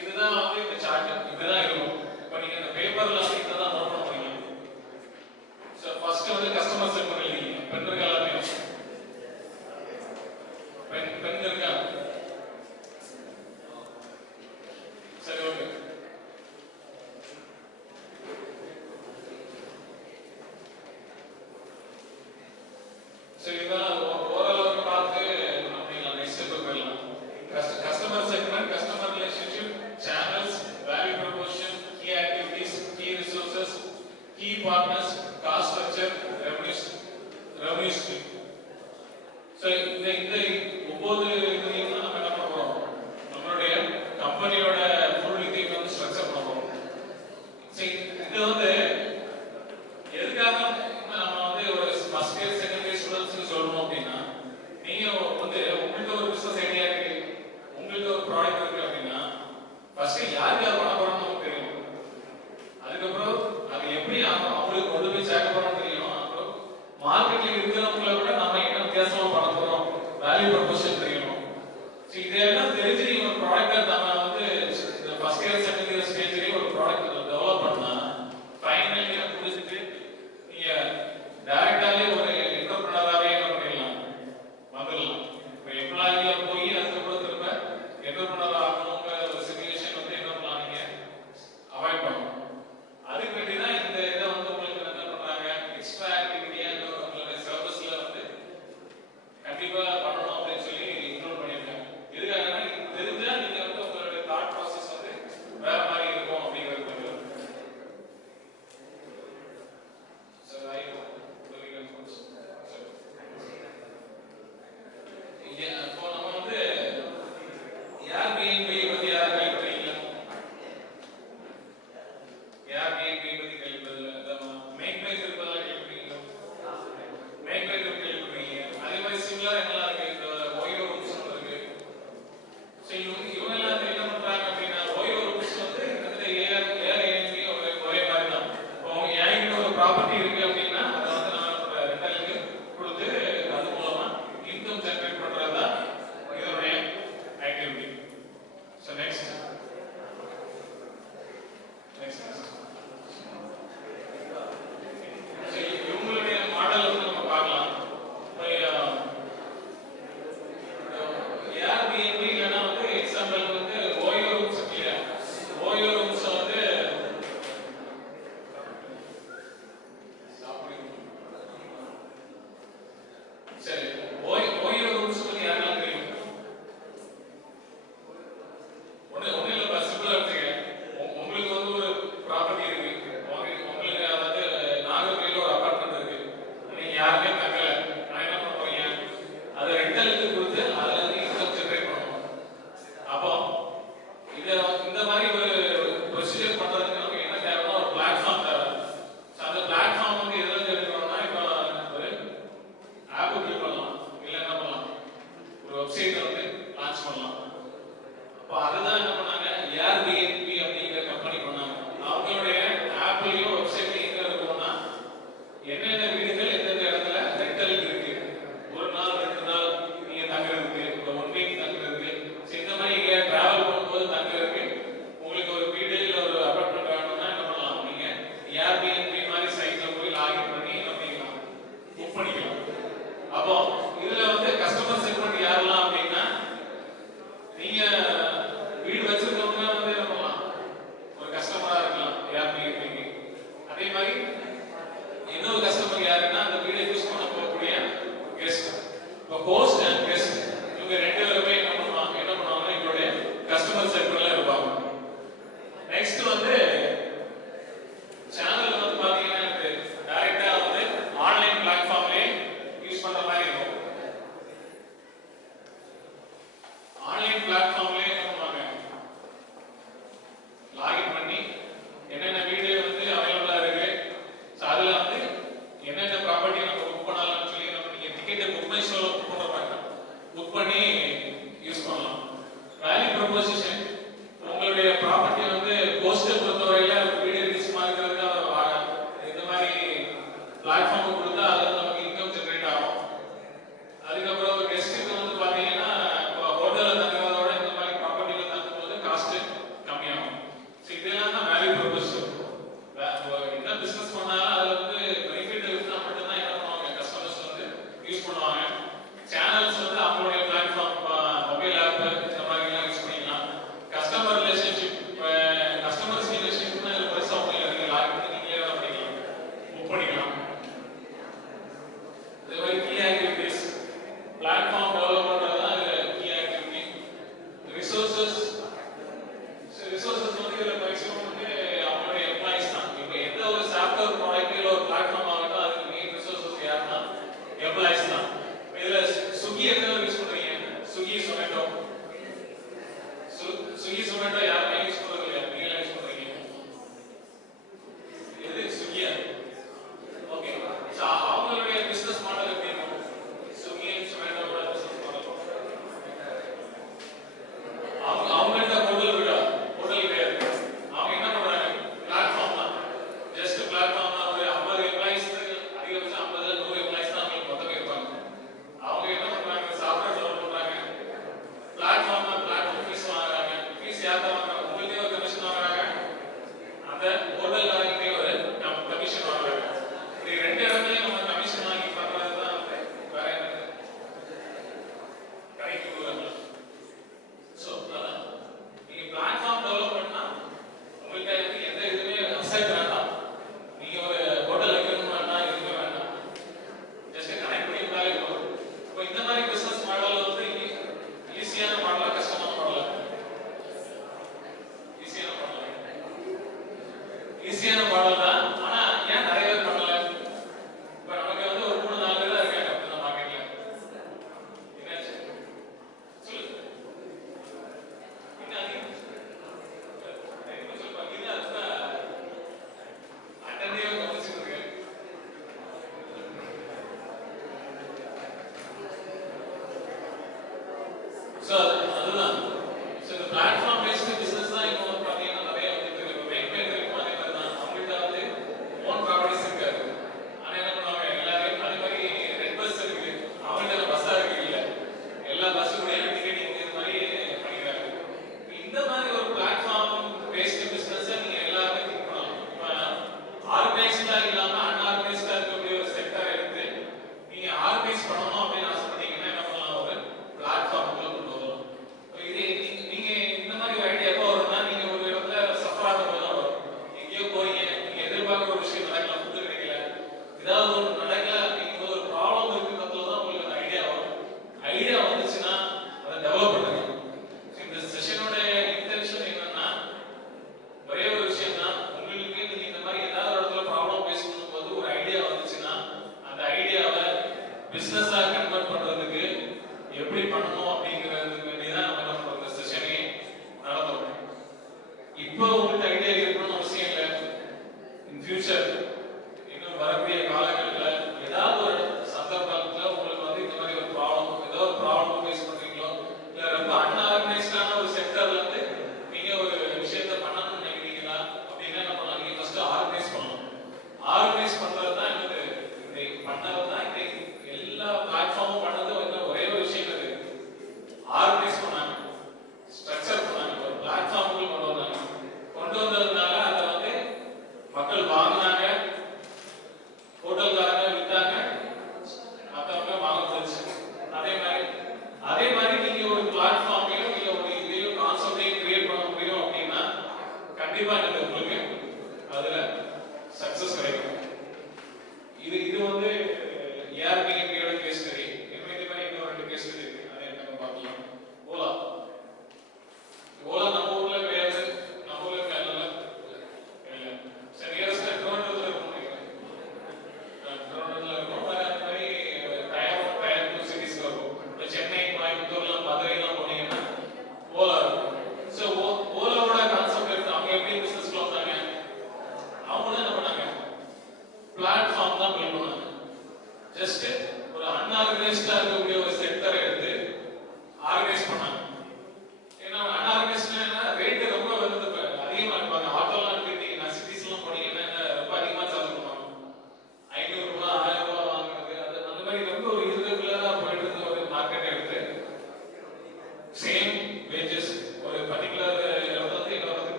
இதுதான் வந்து இந்த சார்ட் இப்படிதான் இருக்கும். இப்போ நீங்க இந்த பேப்பர்ல வந்து இதை தான் நோட் பண்ண முடியும். ஸோ ஃபர்ஸ்ட் வந்து கஸ்டமர் செக்மெண்ட் எழுதிங்க. பென் இருக்கா எல்லாத்தையும்? பென் இருக்கா? சரி, ஓகே. ஸோ இதெல்லாம் ஓரளவுக்கு பார்த்து நம்ம நெக்ஸ்ட் ஸ்டெப் போயிடலாம். Customer segment, customer relationship, channels, value proposition, key activities, key resources, key partners, cost structure, revenue stream. So இந்த 9 இதையும் தான் நம்ம என்ன பண்ண போறோம், நம்மளுடைய கம்பெனியோட ஃபுல் இதையும் வந்து ஸ்ட்ரக்சர் பண்ண போறோம். சரி, இது வந்து எதுக்காக நம்ம வந்து ஒரு ஃபர்ஸ்ட் இயர் செகண்ட் இயர் ஸ்டூடெண்ட்ஸ்க்கு சொல்லணும் அப்படின்னா, நீங்க வந்து உங்களுக்கு ஒரு பிசினஸ் ஐடியா இருக்கு, உங்களுக்கு ஒரு ப்ராடக்ட் இருக்கு அப்படின்னா, ஃபர்ஸ்ட் யாருக்கு அது பண்ண போறோம்னு நமக்கு தெரியும். அதுக்கப்புறம் அது எப்படி அவங்களுக்கு கொண்டு போய் சேர்க்க போறோம்னு தெரியும். அப்புறம் மார்க்கெட்ல இருக்கிறவங்கள விட நம்ம என்ன வித்தியாசமா பண்ண போறோம், வேல்யூ ப்ரொபோஷன் தெரியணும். ஸோ இதெல்லாம் தெரிஞ்சு நீங்க ஒரு ப்ராடக்ட் நம்ம வந்து ஃபர்ஸ்ட் இயர் செகண்ட் இயர் ஸ்டேஜ்லேயே ஒரு ப்ராடக்ட் டெவலப் பண்ணா, ஃபைனல் இயர் முடிச்சுட்டு நீங்க டைரக்டாவே ஒரு என்டர்பிரனராவே என்ன பண்ணிடலாம், வந்துடலாம். இப்போ எம்ப்ளாயியா போய் அதுக்கப்புறம் திரும்ப என்டர்பிரனர் ஆகணுங்கிற ஒரு சிச்சுவேஷன் வந்து என்ன பண்ணலாம், நீங்க அவாய்ட் பண்ணணும். அதுக்கு வேண்டி தான் இந்த இதை வந்து உங்களுக்கு என்ன பண்றாங்க, எக்ஸ்ட்ரா ஆக்டிவிட்டியா உங்களுடைய சர்வீஸ்ல வந்து கண்டிப்பா பண்ணணும் அப்படின்னு சொல்லி இன்க்ளூட் பண்ணியிருக்காங்க. எதுக்காகனா இது தெரிஞ்சா நீங்க வந்து உங்களுடைய தாட் ப்ராசஸ் வந்து வேற மாதிரி இருக்கும் அப்படிங்கிறது. சார் ஐ இப்போ நம்ம வந்து Airbnb பத்தி யாரும் கேள்விப்பட்டீங்களா? Airbnb பத்தி கேள்விப்பட்டதில்ல. மேக்பைக் இருப்பதா கேள்விப்பட்டீங்களா? மேக்பைக் கேள்விப்பட்டீங்க. அதே மாதிரி சிமிலர் என்னெல்லாம் இருக்கு, இந்த ஓயோ ரூம்ஸ் இருக்கு. ஸோ இவங்க எல்லாம் என்ன பண்றாங்க அப்படின்னா, ஓயோ ரூம்ஸ் வந்து Airbnb ஒரே மாதிரி தான். இப்போ அவங்க என்கிட்ட ஒரு ப்ராப்பர்ட்டி இருக்கு அப்படின்னா அதை வந்து நான் ரெண்டலுக்கு கொடுத்து அது மூலமா இன்கம் ஜெனரேட் பண்றது தான் இதனுடைய ஆக்டிவிட்டி. ஸோ நெக்ஸ்ட் இவங்களுடைய மாடல் வந்து நம்ம பார்க்கலாம். வெப்சைட்டை வந்து லான்ச் பண்ணலாம். அப்போ அதுதான் என்ன பண்ணாங்க, ஏர்பிஎன்பி அப்படிங்கிற கம்பெனி பண்ணாங்க. அவங்களுடைய ஆப்லையும் வெப்சைட்லையும் எங்க இருக்கும்னா என்னென்ன வீடுகள் எந்தெந்த இடத்துல ரெண்டலுக்கு இருக்கு, ஒரு நாள் 2 நாள் நீங்க தங்குறதுக்கு, ஒரு 1 வீக் தங்குறதுக்கு, இந்த மாதிரி எங்க டிராவல் பண்ணும்போது தங்குறதுக்கு உங்களுக்கு ஒரு வீடு இல்லை ஒரு அபார்ட்மெண்ட் வேணும்னா என்ன பண்ணலாம், நீங்க ஏர்பிஎன்பி மாதிரி சைட்ல போய் லாகின் பண்ணி என்ன பண்ணிக்கலாம், புக் பண்ணிக்கலாம். அப்போ இதுல வந்து கஸ்டமர் செக்மெண்ட் யாரெல்லாம் அப்படின்னா, நீங்க வீடு வச்சிருக்கவங்க வந்து என்ன பண்ணலாம், ஒரு கஸ்டமரா இருக்கலாம் ஏர்பிஎன்பிக்கு. அதே மாதிரி இன்னொரு கஸ்டமர் யாருன்னா அந்த வீடை யூஸ் பண்ண போகக்கூடிய கெஸ்ட். இப்போ ஹோஸ்ட் அண்ட் கெஸ்ட் இவங்க 2 பேருமே என்ன பண்ணுவாங்கன்னா எங்களுடைய கஸ்டமர் செக்மெண்ட்ல இருப்பாங்க. நெக்ஸ்ட் வந்து சேனல் வந்து பாத்தீங்கன்னா டைரக்டா வந்து ஆன்லைன் பிளாட்ஃபார்ம்லயே யூஸ் பண்ற மாதிரி இருக்கும். ஆன்லைன் பிளாட்ஃபார்ம்லயே என்ன பண்ணுவாங்க, லாகின் பண்ணி என்னென்ன வீடியோ வந்து அவைலபிளா இருக்கு, அதுல வந்து என்னென்ன ப்ராப்பர்ட்டி நம்ம புக் பண்ணலாம்னு சொல்லி நம்ம நீங்க டிக்கெட்டை புக் மை ஷோல புக் பண்ற மாதிரி புக் பண்ணி யூஸ் பண்ணலாம். வேல்யூ ப்ரொபோசிஷன், உங்களுடைய ப்ராப்பர்ட்டி வந்து கோஸ்ட்டை பொறுத்தவரையில வீடியோ ரிலீஸ் மாதிரி இந்த மாதிரி பிளாட்ஃபார்ம் கொடுத்தா அது நமக்கு இன்கம் ஜெனரேட் ஆகும். அதுக்கப்புறம் கெஸ்ட்டுக்கு வந்து பாத்தீங்கன்னா ஹோட்டல்ல தங்குறதோட இந்த மாதிரி ப்ராப்பர்ட்டில தங்கும்போது காஸ்ட் கம்மியாகும். ஸோ இதெல்லாம் தான் வேல்யூ ப்ரொபோசல். என்ன பிசினஸ் பண்ணாலும் அதுல வந்து பெனிஃபிட் இருந்தால் மட்டும்தான் என்ன பண்ணுவாங்க, கஸ்டமர்ஸ் வந்து யூஸ் பண்ணுவாங்க. சேனல்ஸ் வந்து அவங்களுடைய பிளாட்ஃபார்ம், மொபைல் ஆப் இந்த மாதிரி எல்லாம் யூஸ் பண்ணிக்கலாம். கஸ்டமர் ரிலேஷன்ஷிப், கஸ்டமர்ஸ் ரிலேஷன்ஷிப்னா இது பெருசாக ஒன்றும் இல்லை, லாகின் பண்ணி நீங்களே தான் பண்ணிக்கலாம், புக் பண்ணிக்கலாம். இதே மாதிரி கீ ஆக்டிவிட்டிஸ், பிளாட்ஃபார்ம் டெவலப் பண்றது தான் கீ ஆக்டிவிட்டி. ரிசோர்சஸ் வந்து இதுல மேக்ஸிமம் வந்து அவங்களுடைய எம்ப்ளாயிஸ் தான். இப்போ எந்த ஒரு சாஃப்ட்வேர் ப்ராடக்ட் இல்லை ஒரு பிளாட்ஃபார்ம் ஆகட்டும், அதுக்கு மெயின் ரிசோர்சஸ் யாருன்னா எம்ப்ளாயிஸ் தான். இதுல ஸ்விக்கி எத்தனை யூஸ் பண்றீங்க, ஸ்விக்கி சொமேட்டோ யாருமே யூஸ் பண்றது இல்லையா, நீங்க யூஸ் பண்றீங்க. இது ஸ்விக்கியா? ஓகே. ஸோ அவங்களுடைய பிசினஸ் மாடல் எப்படி இருக்கும், ஸ்விக்கி அண்ட் சொமேட்டோட பிசினஸ் மாடல் அவங்கள்ட்ட ஹோட்டல் கிடையாது. அவங்க என்ன பண்றாங்க, பிளாட்ஃபார்ம் தான், ஜஸ்ட் பிளாட்ஃபார்ம் தான். ஒரு 50 எம்ப்ளாயிஸ், அதிகபட்சம் 50 100 எம்ப்ளாயிஸ் தான் அவங்களுக்கு மொத்தமே இருப்பாங்க. அவங்க என்ன பண்றாங்க, சாஃப்ட்வேர் டெவலப் பண்றாங்க, பிளாட்ஃபார்ம் ஃபீஸ் வாங்குறாங்க. ஃபீஸ் யார்கிட்ட வாங்குறாங்க, உங்களுக்கே ஒரு கமிஷன் வாங்குறாங்க, அந்த ஹோட்டல்காரங்கிட்டே ஒரு கமிஷன் வாங்குறாங்க. இது 2 இடத்துலயும் நம்ம கமிஷன் வாங்கி பண்றது தான் வேற என்ன கடைக்கு போறாங்க. ஸோ அதான் நீங்க பிளாட்ஃபார்ம் டெவலப் பண்ணா உங்களுக்கு எந்த இதுவுமே அசெட் வேண்டாம். நீங்க ஒரு ஹோட்டல் வைக்கணும் வேண்டாம், எதுவுமே வேண்டாம், ஜஸ்ட் கனெக்ட் பண்ணி இருந்தாலே போதும். இப்போ இந்த மாதிரி பிசினஸ் மாடல் வந்து ஈஸியான மாடலா கஷ்டமான மாடலா? ஈஸியான மாடல் தான். ஆனா ஏன் நிறைய பேர் பண்ணல? இப்போ நமக்கு வந்து ஒரு 3-4 பேர் தான் இருக்காங்க இந்த மார்க்கெட்ல. என்னாச்சு சொல்லு, என்ன அதிகம் சொல்லுவாங்க, இது அதுதான் அட்டன்டிவா கவனிச்சுட்டு இருக்கு. ஸோ அதுதான். ஸோ இந்த பிளாட்ஃபார்ம் பேஸ்டு பிசினஸ் தான் இப்போ வந்து பார்த்தீங்கன்னா நிறைய வந்துட்டு இருக்கு. இப்போ மேக்மேக் இருக்கும், அதே மாதிரி தான் அவங்கள்ட்ட வந்து ஓன் ப்ராப்பர்ட்டிஸ் இருக்காது. ஆனால் என்ன பண்ணுவாங்க, எல்லாரையும் அதே மாதிரி ரெட் பஸ் இருக்கு, அவங்கள்ட்ட பஸ்ஸா இருக்கு, இல்லை எல்லா பஸ்ஸு கூட டிக்கெட்டிங் இது மாதிரி பண்ணிக்கிறாங்க. இந்த மாதிரி ஒரு பிளாட்ஃபார்ம் பேஸ்டு பிசினஸை நீங்க எல்லாருமே திங்க் பண்ணலாம். இப்போ ஆர்கனைஸ்டா இல்லாம அன்ஆர்கனைஸ்டா இருக்கக்கூடிய ஒரு செக்டர் எடுத்து நீங்க ஆர்கனைஸ் பண்ணணும் அப்படின்னு ஆசைப்பட்டீங்கன்னா என்ன பண்ணலாம், ஒரு பிளாட்ஃபார்முக்குள்ள கொண்டு வரலாம். இது நீங்க இந்த மாதிரி ஒரு ஐடியா எப்போ வரும்னா, நீங்க ஒரு இடத்துல சஃபர் ஆகும் போது தான் வரும். எங்கேயோ போறீங்க, நீங்க எதிர்பார்க்குற ஒரு விஷயம் நடக்கல, ஃபுட்டு கிடைக்கல, ஏதாவது ஒன்று நடக்கல அப்படிங்கும்போது ஒரு ப்ராப்ளம் இருக்கிறதுல தான் உங்களுக்கு அந்த ஐடியா வரும். ஐடியா வந்துச்சுன்னா அதை டெவலப் பண்ணுங்க. இந்த செஷனோட இன்டென்ஷன் என்னன்னா, ஒரே ஒரு விஷயம் தான், உங்களுக்கு நீங்க இந்த மாதிரி ஏதாவது ஒரு இடத்துல ப்ராப்ளம் ஃபேஸ் பண்ணும்போது ஒரு ஐடியா வந்துச்சுன்னா அந்த ஐடியாவை பிசினஸா கன்வெர்ட் பண்றதுக்கு எப்படி பண்ணணும் அப்படிங்கிறதுக்கு வேண்டி தான் நம்ம என்ன பண்றோம், இந்த செஷனே நடத்துறோம். இப்போ உங்கள்கிட்ட ஐடியா இருக்கணும்னு அவசியம் இல்லை. இன் ஃபியூச்சர் இன்னும் வரக்கூடிய காலங்களில் ஏதாவது ஒரு சந்தர்ப்பத்தில் உங்களுக்கு வந்து இந்த மாதிரி ஒரு ப்ராப்ளம், ஏதோ ஒரு ப்ராப்ளம் ஃபேஸ் பண்றீங்களோ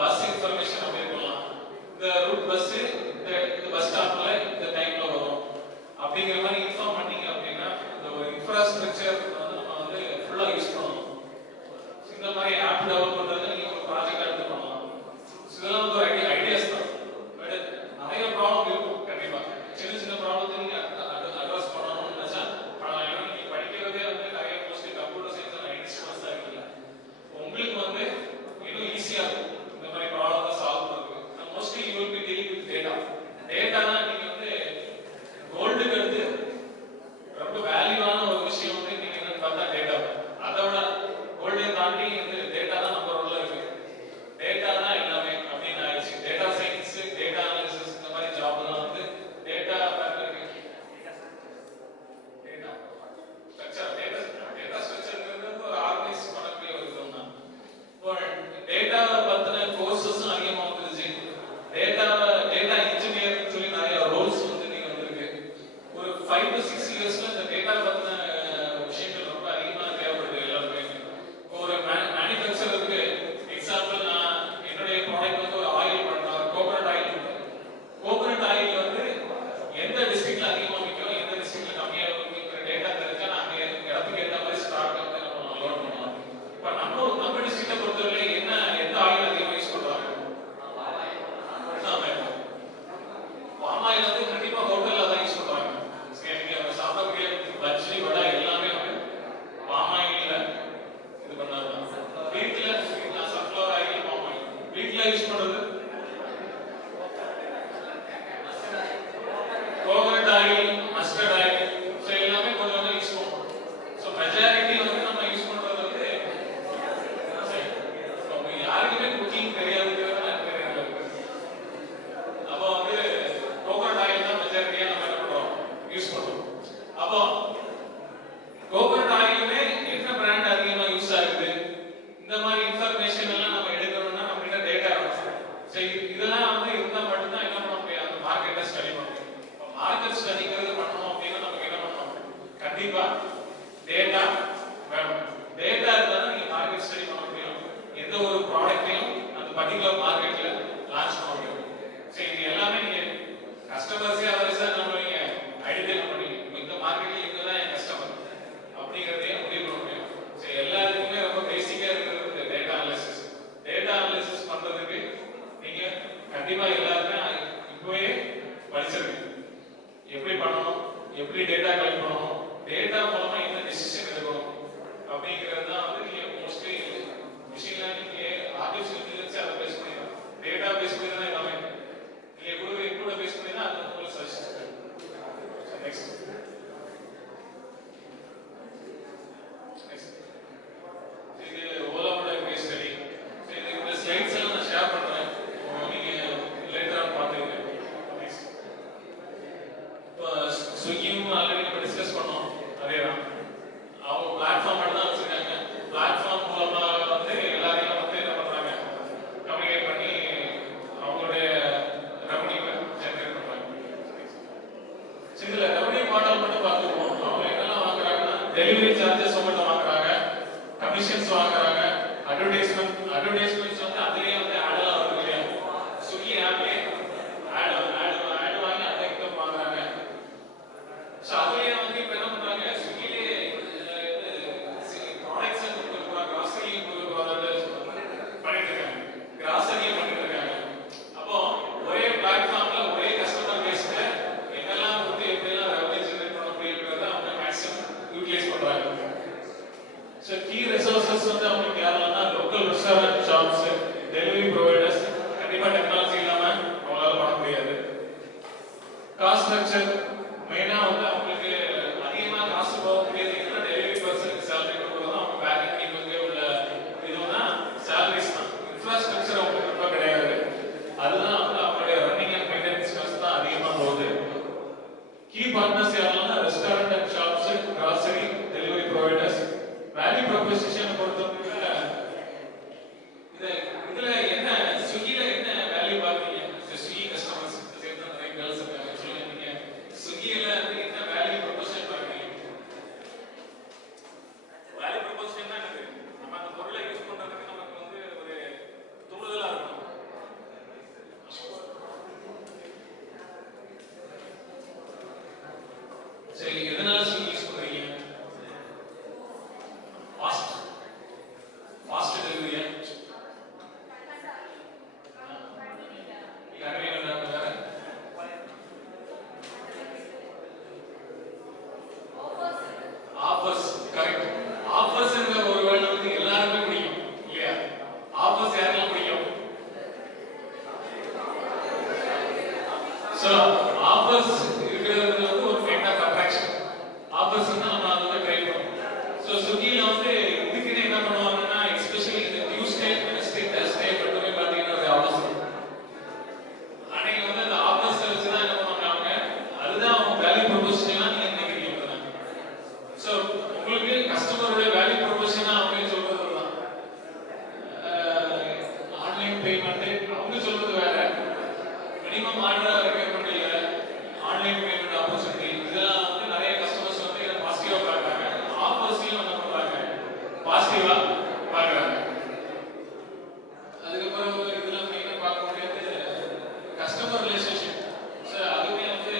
பஸ் இன்ஃபர்மேஷன் அப்படி இருக்கலாம், இந்த ரூட் பஸ் இந்த பஸ் ஸ்டாப்ல இந்த டைம்ல வரும் அப்படிங்கிற மாதிரி இன்ஃபார்ம் பண்ணீங்க அப்படின்னா இந்த ஒரு இன்ஃப்ராஸ்ட்ரக்சர் வந்து நம்ம வந்து ஃபுல்லா யூஸ் பண்ணணும். இந்த மாதிரி ஆப் டெவலப் பண்றது நீங்க ஒரு ப்ராஜெக்ட் எடுத்து பண்ணலாம். இதெல்லாம் வந்து ஒரு ஐடியாஸ் தான். பட் நிறைய ப்ராப்ளம் இருக்கும் கண்டிப்பா. சின்ன சின்ன ப்ராப்ளத்தை நீங்க அட்ரஸ் பண்ணணும்னு நினைச்சா பண்ணலாம். ஏன்னா நீங்க படிக்கிறதே வந்து நிறைய mostly computer science and IT students தான் இருக்கீங்க. உங்களுக்கு வந்து இன்னும் ஈஸியா இருக்கும் இந்த மாதிரி ப்ராப்ளத்தை சால்வ் பண்றது. Mostly you will be dealing with data. Data தான் நீங்க வந்து கோல்டுக்கு அடுத்து ரொம்ப வேல்யூவான ஒரு விஷயம் வந்து நீங்க என்னன்னு பார்த்தா டேட்டா. அதை விட கோல்டையும் தாண்டி வந்து டேட்டா தான் நம்பர் ஒன்ல இருக்கு. டேட்டா தான் எல்லாமே அப்படின்னு ஆயிடுச்சு. டேட்டா சயின்ஸ், டேட்டா அனாலிசிஸ் இந்த மாதிரி ஜாப் தான் வந்து டேட்டா ஸ்ட்ரக்சர்ங்கிறது ஒரு ஆர்கனைஸ் பண்ணக்கூடிய ஒரு இதுவும் தான். இப்போ டேட்டாவை பத்தின கோர்சஸும் அதிகமாக வந்துருச்சு. டேட்டா இன்ஜினியர்னு சொல்லி நிறைய ரோல்ஸ் வந்து நீங்க வந்திருக்கு. ஒரு 5 to 6 இயர்ஸ்ல இந்த டேட்டா பத்தின விஷயங்கள் ரொம்ப அதிகமாக தேவைப்படுது எல்லாருமே. ஒரு மேனுஃபேக்சருக்கு எக்ஸாம்பிள் நான் என்னுடைய ப்ராடக்ட் வந்து ஒரு ஆயில் பண்றேன், கோகனட் ஆயில். கோகனட் ஆயில் வந்து எந்த டிஸ்ட்ரிக்ட்ல அதிகமாக விற்கும், எந்த டிஸ்ட்ரிக்ட்ல கம்மியாக விற்கிற டேட்டா தெரிஞ்சா நான் அந்த இடத்துக்கு ஏற்ற மாதிரி ஸ்டாக் வந்து நம்ம லோட் பண்ணலாம். இப்போ நம்ம டிஸ்ட்ரிக்ட்டை பொறுத்தவரை எந்த ஆயில் அதிகமாக யூஸ் பண்றாங்க? பாம் ஆயில் வந்து கண்டிப்பா ஹோட்டல்ல தான் யூஸ் பண்றாங்க. சரி, நீங்க சாப்பிடக்கூடிய பஜ்ஜி வடை எல்லாமே வந்து பாம் ஆயில்ல இது பண்ணாங்க. வீட்ல சன்ஃப்ளவர் ஆயில், பாம் ஆயில். வீட்ல யூஸ் பண்றது coconut oil, mustard oil. So எல்லாமே கொஞ்சம் கொஞ்சம் யூஸ் பண்ணுவோம். ஸோ மெஜாரிட்டி வந்து நம்ம யூஸ் பண்றது வந்து யாருக்குமே குக்கிங் தெரியாதுங்கிறது எனக்கு தெரியாது. அப்போ வந்து கோகனட் ஆயில் தான் மெஜாரிட்டியா நம்ம என்ன பண்றோம், யூஸ் பண்றோம். அப்போ கோகனட் ஆயிலுமே என்ன பிராண்ட் அதிகமா யூஸ் ஆகுது, இந்த மாதிரி இன்ஃபர்மேஷன் எல்லாம் நம்ம எடுக்கணும்னா நம்ம கிட்ட டேட்டா இருக்கும். சரி, இதெல்லாம் வந்து இருந்தா மட்டும்தான் என்ன பண்ண முடியும், அந்த மார்க்கெட்டை ஸ்டடி பண்ண முடியும். இப்போ மார்க்கெட் ஸ்டடிங்கிறது பண்ணணும் அப்படின்னா நமக்கு என்ன பண்ணணும், கண்டிப்பா டேட்டா வேணும். டேட்டா இருந்தா தான் நீங்க மார்க்கெட் ஸ்டடி பண்ண முடியும். எந்த ஒரு ப்ராடக்ட்டையும் அந்த பர்டிகுலர் மார்க்கெட்ல லான்ச் பண்ண முடியும். சரி, இது எல்லாமே நீங்க கஸ்டமர்ஸே அதர்ஸா என்ன பண்ணுவீங்க, ஐடென்டிஃபை பண்ணுவீங்க. இந்த மார்க்கெட்ல இவங்க தான் என் கஸ்டமர் அப்படிங்கிறதையும் முடிவு பண்ண முடியும். சரி, எல்லாத்துக்குமே ரொம்ப பேசிக்கா இருக்கிறது டேட்டா அனாலிசிஸ். டேட்டா அனாலிசிஸ் பண்றதுக்கு நீங்க கண்டிப்பா எல்லாருமே இப்பவே படிச்சிருக்கீங்க. எப்படி பண்ணணும், எப்படி டேட்டா கலெக்ட் பண்ணணும், டேட்டா மூலமா என்ன டிசிஷன் எடுக்கணும் அப்படிங்கிறது தான் வந்து நீங்க mostly machine learning, artificial intelligence அதை பேஸ் பண்ணி தான், டேட்டா பேஸ் பண்ணி தான் எல்லாமே. நீங்க கூட பேஸ் பண்ணி தான் அது உங்களுக்கு சஜஷன். நெக்ஸ்ட் இது ஓலாவோட கேஸ் ஸ்டடி. இந்த ஸ்லைட்ஸ் எல்லாம் நான் ஷேர் பண்றேன், நீங்க லேட்டர் ஆன் பாத்துக்கங்க. நெக்ஸ்ட் இப்போ ஸ்விக்கியும் ஆல்ரெடி நம்ம டிஸ்கஸ் பண்ணோம். அதேதான், அவங்க பிளாட்ஃபார்ம் மட்டும் தான் வச்சிருக்காங்க. பிளாட்ஃபார்ம் மூலமா வந்து எல்லாரையும் வந்து என்ன பண்றாங்க, கம்யூனிகேட் பண்ணி அவங்களுடைய ரெவன்யூவை ஜெனரேட் பண்றாங்க. இதுல ரெவன்யூ மாடல் மட்டும் பார்த்துக்குவோம். அவங்க என்னெல்லாம் வாங்குறாங்கன்னா டெலிவரி சார்ஜஸ் மட்டும் வாங்குறாங்க, கமிஷன்ஸ் வாங்குறாங்க, அட்வர்டைஸ்மெண்ட்ஸ் வந்து அதுலயே வந்து ஆடெல்லாம் வருது இல்லையா, ஸ்விக்கி ஆப்லயே ஆட் வாங்கி அதை இன்கம் வாங்குறாங்க. ஸோ அதுலயே வந்து இப்போ என்ன பண்றாங்க, ஸ்விக்கிலேயே ப்ராடக்ட்ஸ் கொடுக்குறாங்க, கிராசரியும் பண்ணிட்டு இருக்காங்க, கிராசரியும் பண்ணிட்டு இருக்காங்க. அப்போ ஒரே பிளாட்ஃபார்ம்ல ஒரே கஸ்டமர் பேஸ்ல என்னெல்லாம் வந்து எப்படிலாம் ரெவன்யூ ஜெனரேட் பண்ண முடியுங்கிறத அவங்க மேக்ஸிமம் யூட்டிலைஸ் பண்றாங்க. ஸோ கீ ரிசோர்சஸ் வந்து அவங்களுக்கு யாரெல்லாம் local restaurant shops, delivery providers. கண்டிப்பா டெக்னாலஜி இல்லாம அவங்களால பண்ண முடியாது. காஸ்ட் ஸ்ட்ரக்சர் மெயினா வந்து அவங்களுக்கு அதிகமாக காசு போக முடியாது. டெலிவரி பர்சனுக்கு சேலரி கொடுக்குறதும் அவங்க பேக்கிங் டீமுக்கு உள்ள இதுதான் சேலரிஸ் தான். இன்ஃப்ராஸ்ட்ரக்சர் அவங்களுக்கு ரொம்ப கிடையாது. அதுதான் வந்து அவங்களுடைய ரன்னிங் அண்ட் மெயின்டெனன்ஸ் காஸ்ட் தான் அதிகமாக போகுது. கீ பார்ட்னர்ஸ் யாரெல்லாம் restaurant and shops, grocery, delivery providers. Value proposition பொறுத்தவரைக்கும் இதுல என்ன ஸ்விக்கில என்ன வேல்யூ பாக்குறீங்க? ஸ்விக்கி கஸ்டமர்ஸ் சேர்த்து நிறைய கேர்ள்ஸ் இருக்காங்க. சொல்லுங்க, நீங்க ஸ்விக்கில என்ன வேல்யூ ப்ரொபோசிஷன் பாக்குறீங்க? வேல்யூ ப்ரொபோசிஷன் தான் எனக்கு நம்ம அந்த பொருளை யூஸ் பண்றதுக்கு நமக்கு வந்து ஒரு தூண்டுதலா இருக்கும். பேமெண்ட் அவங்க சொல்றது வேற. மினிமம் ஆர்டர் ரெக்கமெண்ட் இல்ல, ஆன்லைன் பேமெண்ட் ஆப்பர்ச்சுனிட்டி இதெல்லாம் வந்து நிறைய கஸ்டமர்ஸ் வந்து இதை பாசிட்டிவா பார்க்கறாங்க. ஆப்பர்ஸ்லயும் என்ன பண்றாங்க, பாசிட்டிவா பார்க்கறாங்க. அதுக்கப்புறம் இதுல மெயினா பார்க்க வேண்டியது கஸ்டமர் ரிலேஷன்ஷிப். சார் அதுவுமே வந்து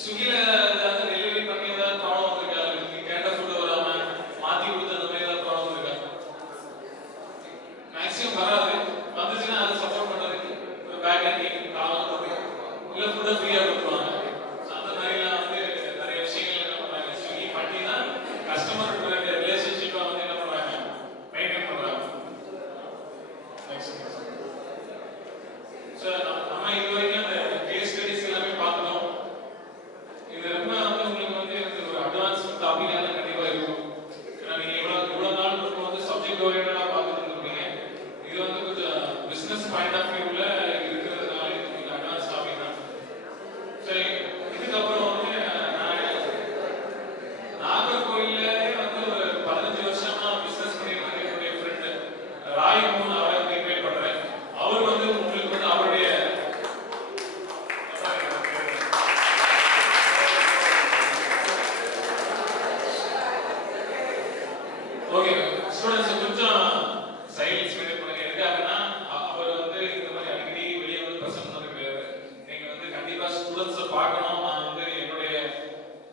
ஸ்விக்கில ஏதாவது டெலிவரி பண்ணி ஏதாவது ப்ராப்ளம் வந்திருக்கா, நீங்க கேட்ட ஃபுட் வராம மாத்தி கொடுத்த அந்த மாதிரி ஏதாவது ப்ராப்ளம் இருக்கா? மேக்ஸிமம் வராது. வந்துச்சுன்னா அதை சப்போர்ட் பண்றதுக்கு பேக் ஹேண்டிங் காலம் இல்ல ஃபுட்டை ஃப்ரீயா கொடுத்துருவாங்க. அந்த மாதிரிலாம் வந்து நிறைய விஷயங்கள் என்ன பண்றாங்க, ஸ்விக்கி பண்ணி தான் கஸ்டமர் ரிலேஷன்ஷிப்பை வந்து என்ன பண்றாங்க, மெயின்டைன் பண்றாங்க. சார் நம்ம இது வரைக்கும் அந்த கேஸ் ஸ்டடிஸ் எல்லாமே பார்த்தோம். இது ரொம்ப வந்து உங்களுக்கு வந்து ஒரு அட்வான்ஸ் டாபிக்காக கண்டிப்பா இருக்கும். ஏன்னா நீங்க இவ்வளவு நாள் இருக்கும் வந்து சப்ஜெக்ட் ஓரியன்டா பார்த்துட்டு இருக்கீங்க. இது வந்து கொஞ்சம் பிசினஸ் பாயிண்ட் ஆஃப் வியூல இருக்கிறதுனால இது அட்வான்ஸ் டாபிக் தான். சரி, இதுக்கப்புறம் வந்து நாகர்கோயிலே வந்து ஒரு 15 வருஷமா பிசினஸ் பண்ணிட்டு இருக்க என்னுடைய ஃப்ரெண்டு ராய்மோகன் அவரை வந்து இன்வைட் பண்றேன். அவர் வந்து உங்களுக்கு வந்து அவருடைய ஓகே ஸ்டூடெண்ட்ஸ் கொஞ்சம் சைலன்ஸ் மெயின்டைன் பண்ணுங்க. எதுக்காகனா அவர் வந்து இந்த மாதிரி அடிக்கடி வெளியே வந்து பிரசன்ட் பண்ணிருக்காரு. நீங்க வந்து கண்டிப்பா ஸ்டூடெண்ட்ஸை பார்க்கணும். நான் வந்து என்னுடைய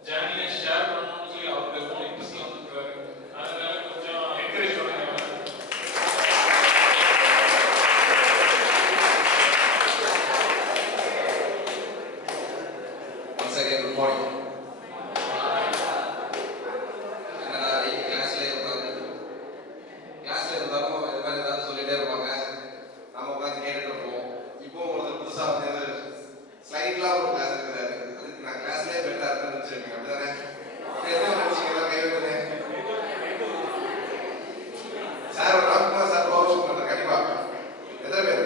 ஜேர்னியை ஷேர் பண்ணணும்னு சொல்லி அவருடைய ரொம்ப இன்ட்ரெஸ்ட்ல வந்துருக்காரு. அதனால கொஞ்சம் என்கரேஜ் பண்ணுங்க. Once again, good morning. என்னடா நீங்க கிளாஸ்ல இருந்தாலும் இது மாதிரி ஏதாவது சொல்லிட்டே இருப்பாங்க, நம்ம உட்காந்து கேட்டுட்டு இருப்போம். இப்போ ஒருத்தர் புதுசா வந்து ஸ்லைட்லாம் ஒரு கிளாஸ் இருக்கிறாரு, அதுக்கு நான் கிளாஸ்லேயே பெட்டரா இருக்குன்னு நினைச்சிருக்கேன். அப்படிதானே? எத்தனை நினைச்சீங்களா? கைவிடுங்க சார். ஒரு ராம்குமார் சார் ப்ரொமோஷன் பண்றேன் கண்டிப்பா. எத்தனை பேர்?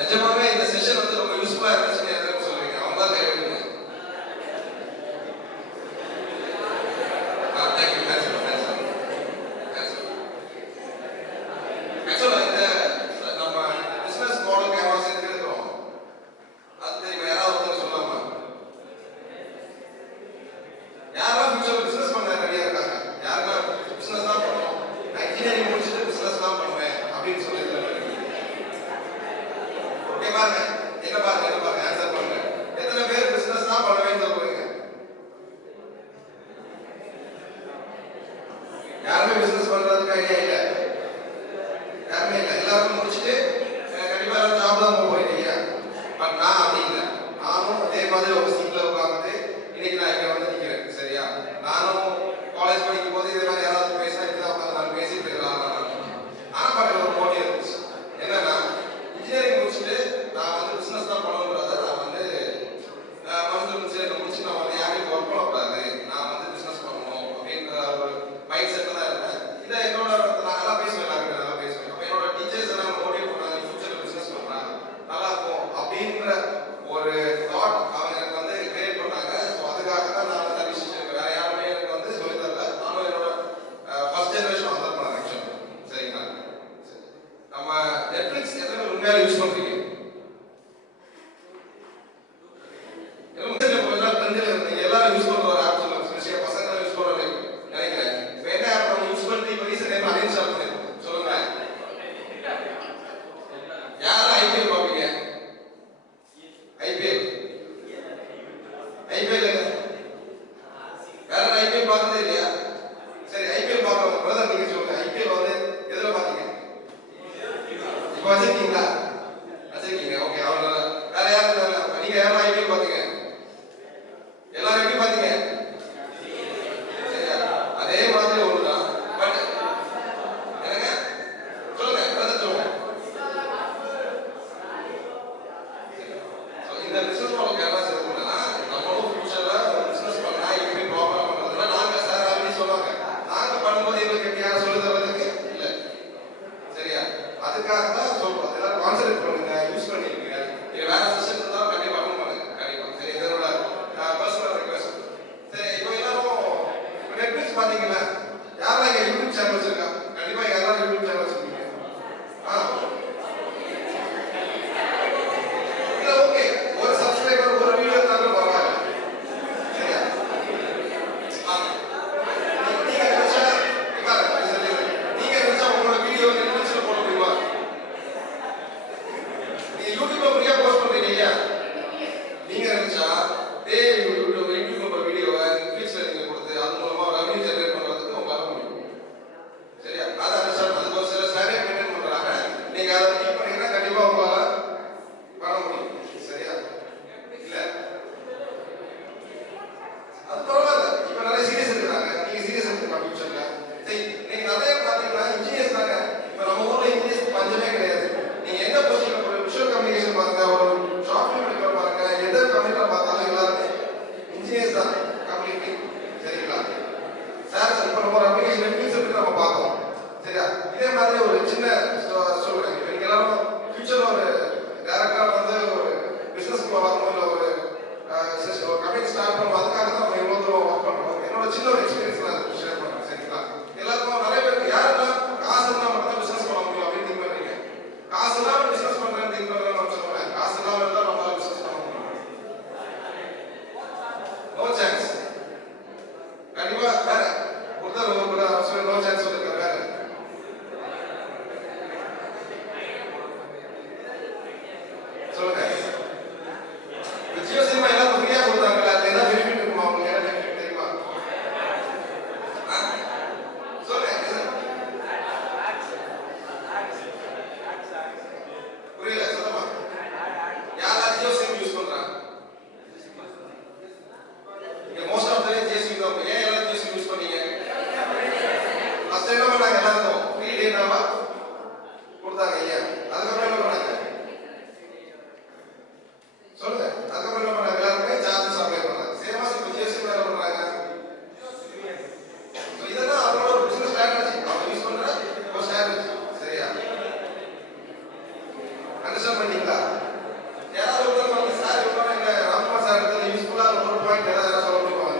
நிஜமாவே இந்த செஷன் வந்து ரொம்ப யூஸ்ஃபுல்லா இருந்துச்சுன்னு எத்தனை சொல்லுவீங்க? அவங்க தான் கைவிடுங்க. தேங்க்யூ. ஆக்சுவலா இந்த நம்ம பிசினஸ் மாடல் கேன்வாஸ் எடுக்கிறோம், அது தெரியுமா? யாராவது ஒருத்தர் சொல்லலாமா? யாரெல்லாம் ஃபியூச்சர்ல பிசினஸ் பண்ண ரெடியா இருக்காங்க? யாரெல்லாம் பிசினஸ் தான் பண்ணணும், நான் இன்ஜினியரிங் முடிச்சுட்டு பிசினஸ் தான் பண்ணுவேன் அப்படின்னு சொல்லியிருக்காங்க? ஓகே பாருங்க, என்ன பாருங்க ஆன்சர் பண்ணுங்க. எத்தனை பேர் பிசினஸ் தான் பண்ணுவேன்னு சொல்றீங்க? யாருமே பிசினஸ் பண்றதுக்கு ஐடியா இல்ல. யாருமே இல்லை. எல்லாரும் முடிச்சுட்டு கண்டிப்பா ஜாப் தான் போறீங்க. பட் நான் அப்படி இல்லை. நானும் அதே மாதிரி ஒரு சீட்ல உட்காந்துட்டு இன்னைக்கு நான் இங்க வந்து நிக்கிறேன். சரியா? நானும் காலேஜ் படிக்கும் போது இதே மாதிரி யாராவது பேசினா இப்பதான் உட்காந்து நான் பேசிட்டு இருக்கலாம். ஆனா பட் ஒரு போட்டி இருந்துச்சு. என்னன்னா இன்ஜினியரிங் முடிச்சுட்டு நான் வந்து பிசினஸ் தான் பண்ணணுன்றத நான் வந்து மனசுல முடிச்சு நான் வந்து யாரையும் ஒர்க் பண்ணக்கூடாது, நான் வந்து பிசினஸ் பண்ணணும் அப்படின்ற ஒரு மைண்ட் செட்ல தான் இருப்பேன். இதை என்னோட நான் நல்லா பேசுவேன், நல்லா பேசுவேன். அப்ப என்னோட டீச்சர்ஸ் எல்லாம் மோட்டிவேட் இதே மாதிரி ஒரு சின்ன சொல்றேன். நீங்க எல்லாரும் ஃபியூச்சர்ல ஒரு டைரக்டா வந்து ஒரு பிசினஸ்க்குள்ள வரணும், இல்லை ஒரு கம்பெனி ஸ்டார்ட் பண்ணணும், அதுக்காக தான் நம்ம இவ்வளோ தூரம் ஒர்க் பண்ணுறோம். என்னோட சின்ன ஒரு எக்ஸ்பீரியன்ஸ் நான் ஷேர் பண்ணுறேன். சரிங்களா? எல்லாருக்கும் நிறைய பேருக்கு யாரெல்லாம் காசு இருந்தால் மட்டும் தான் பிசினஸ் பண்ண முடியும் அப்படின்னு திங்க் பண்ணுறீங்க. காசு இல்லாமல் பிசினஸ் பண்ணுறேன்னு திங்க் பண்ணுறேன்னு சொல்லுவேன். காசு இல்லாமல் இருந்தால் நம்மளால பிசினஸ் பண்ண முடியும். No chance. கண்டிப்பா வேற ஒருத்தர் கூட சொல்லி நோ சான்ஸ் சொல்லிருக்காரு. வேற சொல்லுங்க. ஜியோ சினிமா எல்லாரும் ஃப்ரீயா கொடுத்தாங்கல்ல, அதுல என்ன பெனிஃபிட் இருக்குமா? உங்களுக்கு என்ன பெனிஃபிட் தெரியுமா? சொல்லுங்க. புரியல சொல்லுமா? யாரெல்லாம் ஜியோ சிம் யூஸ் பண்றாங்க? Most of the Jio SIM தான். ஏன் எல்லாரும் ஜியோ சிம் யூஸ் பண்ணீங்க? ஃபர்ஸ்ட் என்ன பண்ணாங்க? எல்லாரும் ஃப்ரீ டேட்டாவா கொடுத்தாங்க. ஏன்? அதுக்கப்புறம் என்ன பண்ணாங்க? சொல்லுங்க. அதுக்கப்புறம் என்ன பண்ணாங்க? எல்லாருமே சார்ஜஸ் அப்ளை பண்ணாங்க. சேமா இப்போ ஜியோ சிம் என்ன பண்றாங்க? இதெல்லாம் அவங்களோட ஒரு பிசினஸ் ஸ்ட்ராட்டஜி. அவங்க யூஸ் பண்ற ஒரு ஸ்ட்ராட்டஜி. சரியா? அண்டர்ஸ்டாண்ட் பண்ணீங்களா? யாராவது ஒருத்தர் வந்து சார் இவ்வளோ எங்க ராம்குமார் சார் எடுத்தது யூஸ்ஃபுல்லாக ஒரு பாயிண்ட் ஏதாவது சொல்ல முடியுமா?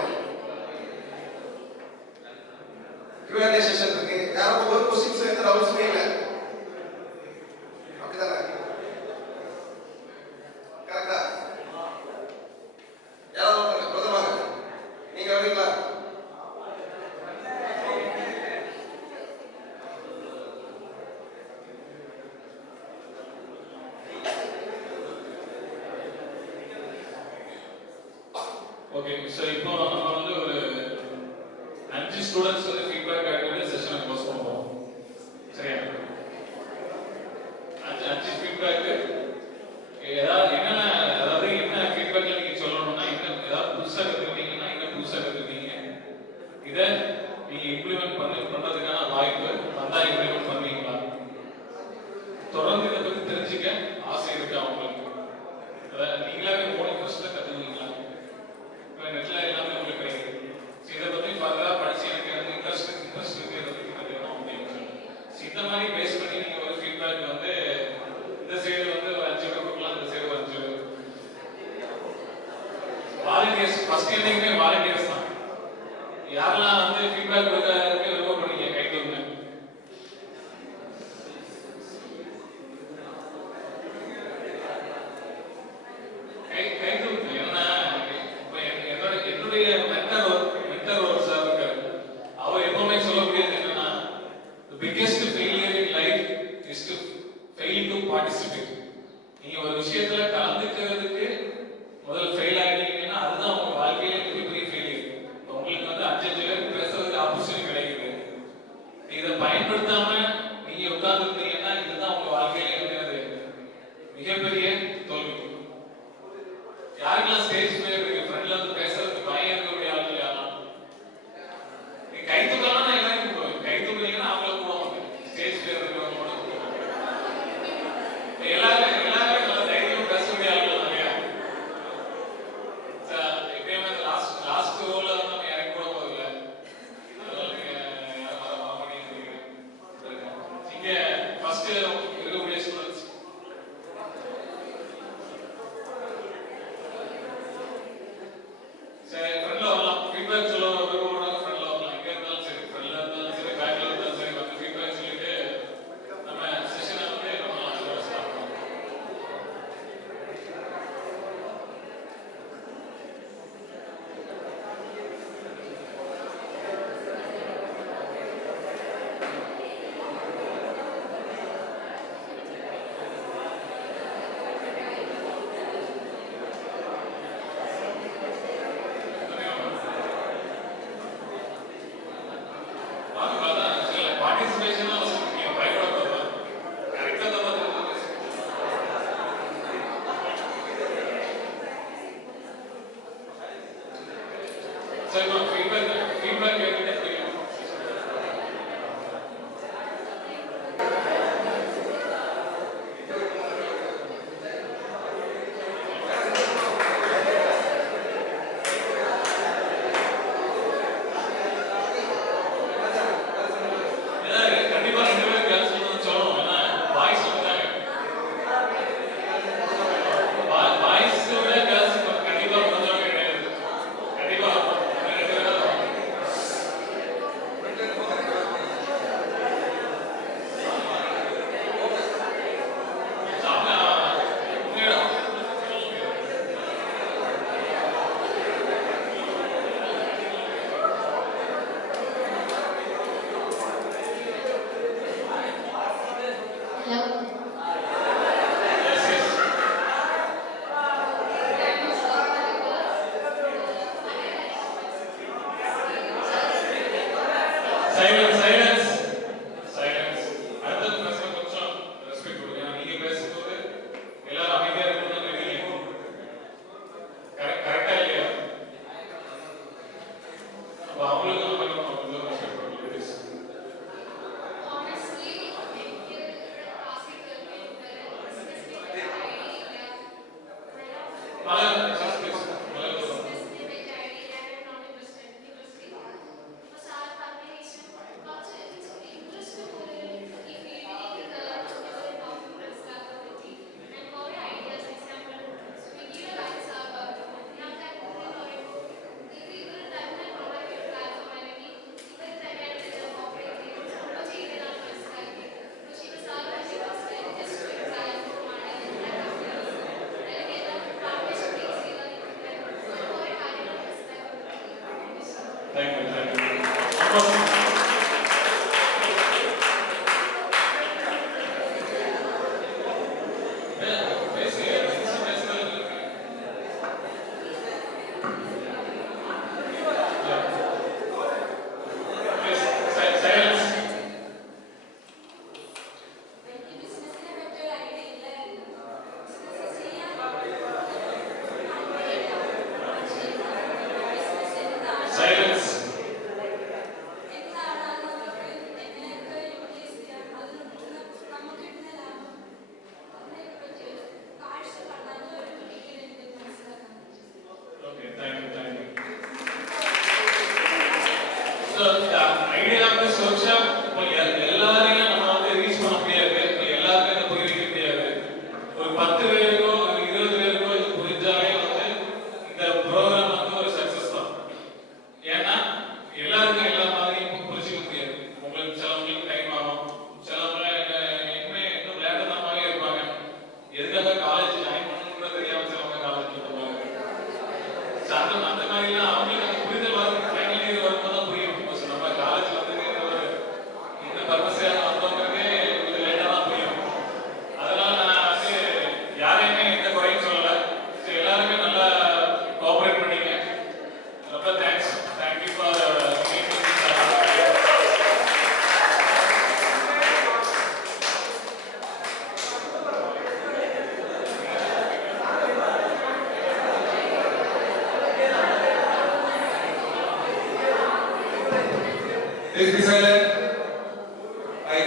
Q&A செஷன் இருக்கு. யாரும் ஒரு கொஸ்டின்ஸ் எந்த டவுட்ஸுமே இல்லை. அப்படிதானே? கரெக்டா? யாராவது ஒருத்தங்க பிரதமாங்க நீங்க வரீங்களா? ஓகே, ஸோ இப்போ நம்ம வந்து ஒரு 5 ஸ்டூடெண்ட்ஸ் வந்து ஃபீட்பேக் ஆகிட்டு செஷனை க்ளோஸ் பண்ணுவோம். சரியா? 5 ஃபீட்பேக்கு ஏதாவது என்னென்ன, அதாவது என்ன ஃபீட்பேக்கில் நீங்கள் சொல்லணும்னா, என்ன ஏதாவது புதுசாக கற்றுக்கிட்டீங்கன்னா என்ன புதுசாக கற்றுக்கிட்டீங்க, இதை நீங்கள் இம்ப்ளிமெண்ட் பண்ணுறதுக்கான வாய்ப்பு வந்தால் இம்ப்ளிமெண்ட் பண்ணுவீங்களா, தொடர்ந்து இதை பற்றி தெரிஞ்சுக்க ஆசை இருக்கா உங்களுக்கு, அதாவது நீங்களாவே ஓன் இன்ட்ரெஸ்ட்டில் கற்றுக்குவீங்களா? இப்போ நெட்டில் எல்லாமே உங்களுக்கு கிடைக்குது. ஸோ இதை பற்றி ஃபர்தராக படிச்சு எனக்கு வந்து இன்ட்ரெஸ்ட் இருக்குது இதை பற்றி கற்றுக்கணும் அப்படின்னு சொல்லி இந்த மாதிரி பேஸ் பண்ணி நீங்கள் ஒரு ஃபீட்பேக் வந்து இந்த சைடு வந்து ஒரு 5 பேர் கொடுக்கலாம், இந்த சைடு ஒரு 5 பேர். வாலண்டியர்ஸ் ஃபர்ஸ்ட் இயர்லேயுமே வாலண்டியர்ஸ் தான். யாரெல்லாம் வந்து ஃபீட்பேக் கொடுக்கறதுக்கு விருப்பப்படுறீங்க கை தூங்க. கை தூங்க. ஏன்னா இப்போ என்னுடைய மென்டர் ஒரு சார் இருக்காரு. அவர் எப்பவுமே சொல்லக்கூடியது என்னன்னா, the biggest failure in life is to fail to participate. நீங்க ஒரு விஷயத்துல கலந்துக்கிறதுக்கு முதல்ல ஃபெயில் ஆகிட்டீங்கன்னா அதுதான் உங்க வாழ்க்கையில மிகப்பெரிய ஃபெயிலியர். உங்களுக்கு வந்து 5 பேர் பேசுறதுக்கு ஆப்பர்ச்சுனிட்டி கிடைக்குது. இதை பயன்படுத்தாம நீங்க உட்கார்ந்துருந்தீங்கன்னா இதுதான் உங்க வாழ்க்கையில இருக்கிறது மிகப்பெரிய தோல்வி. யாருக்கெல்லாம் ஸ்டேஜ் பேர் இருக்கு, ஃப்ரெண்ட்ல வந்து பேசுறதுக்கு பயம் இருக்கக்கூடிய ஆளுங்க யாரும் நீ கை தூக்கலாம், நான் எல்லாரும் கூப்பிடுவேன். கை தூக்குறீங்கன்னா அவங்கள கூடுவாங்க. ஸ்டேஜ் பேர் இருக்கிறவங்க கூட எல்லாரும் நல்ல தைரியம் பேசக்கூடிய ஆளுங்க நிறையா. எப்பயுமே லாஸ்ட் ரோல வந்து நம்ம இறங்கி கூட போதில்லை. அதனால நீங்க யாரும் வர மாட்டேங்கிறீங்க. இங்க ஃபர்ஸ்ட் இருக்கக்கூடிய ஸ்டூடெண்ட்ஸ் சரி ஃப்ரெண்ட்ல வரலாம். ஃபீட்பேக் சொல்ல விருப்பப்படுறவங்க ஃப்ரெண்ட்ல வரலாம். எங்க இருந்தாலும் சரி, ஃப்ரெண்ட்ல இருந்தாலும் சரி, பேக்ல இருந்தாலும் சரி, வந்து ஃபீட்பேக் சொல்லிட்டு நம்ம செஷனை வந்து நம்ம ஸ்டார்ட் பண்ணுவோம்.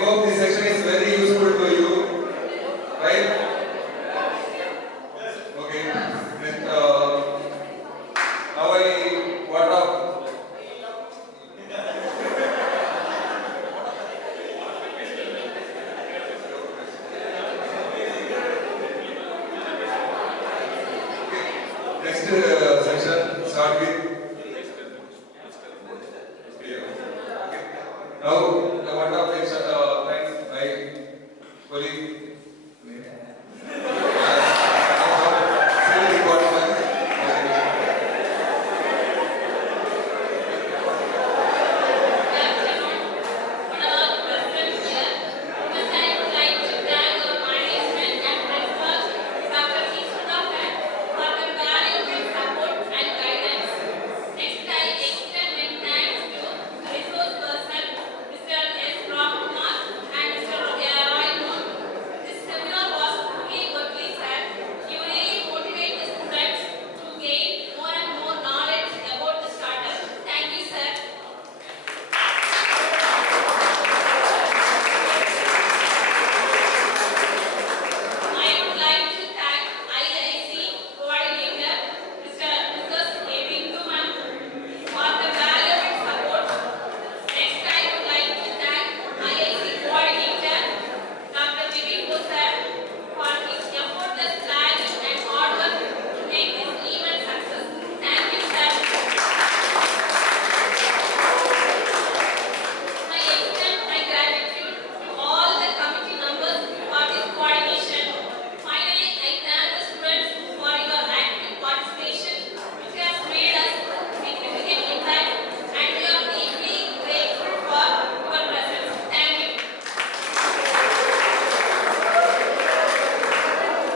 hope this section is very useful to you, right? Okay. Next, now what up? Next section start with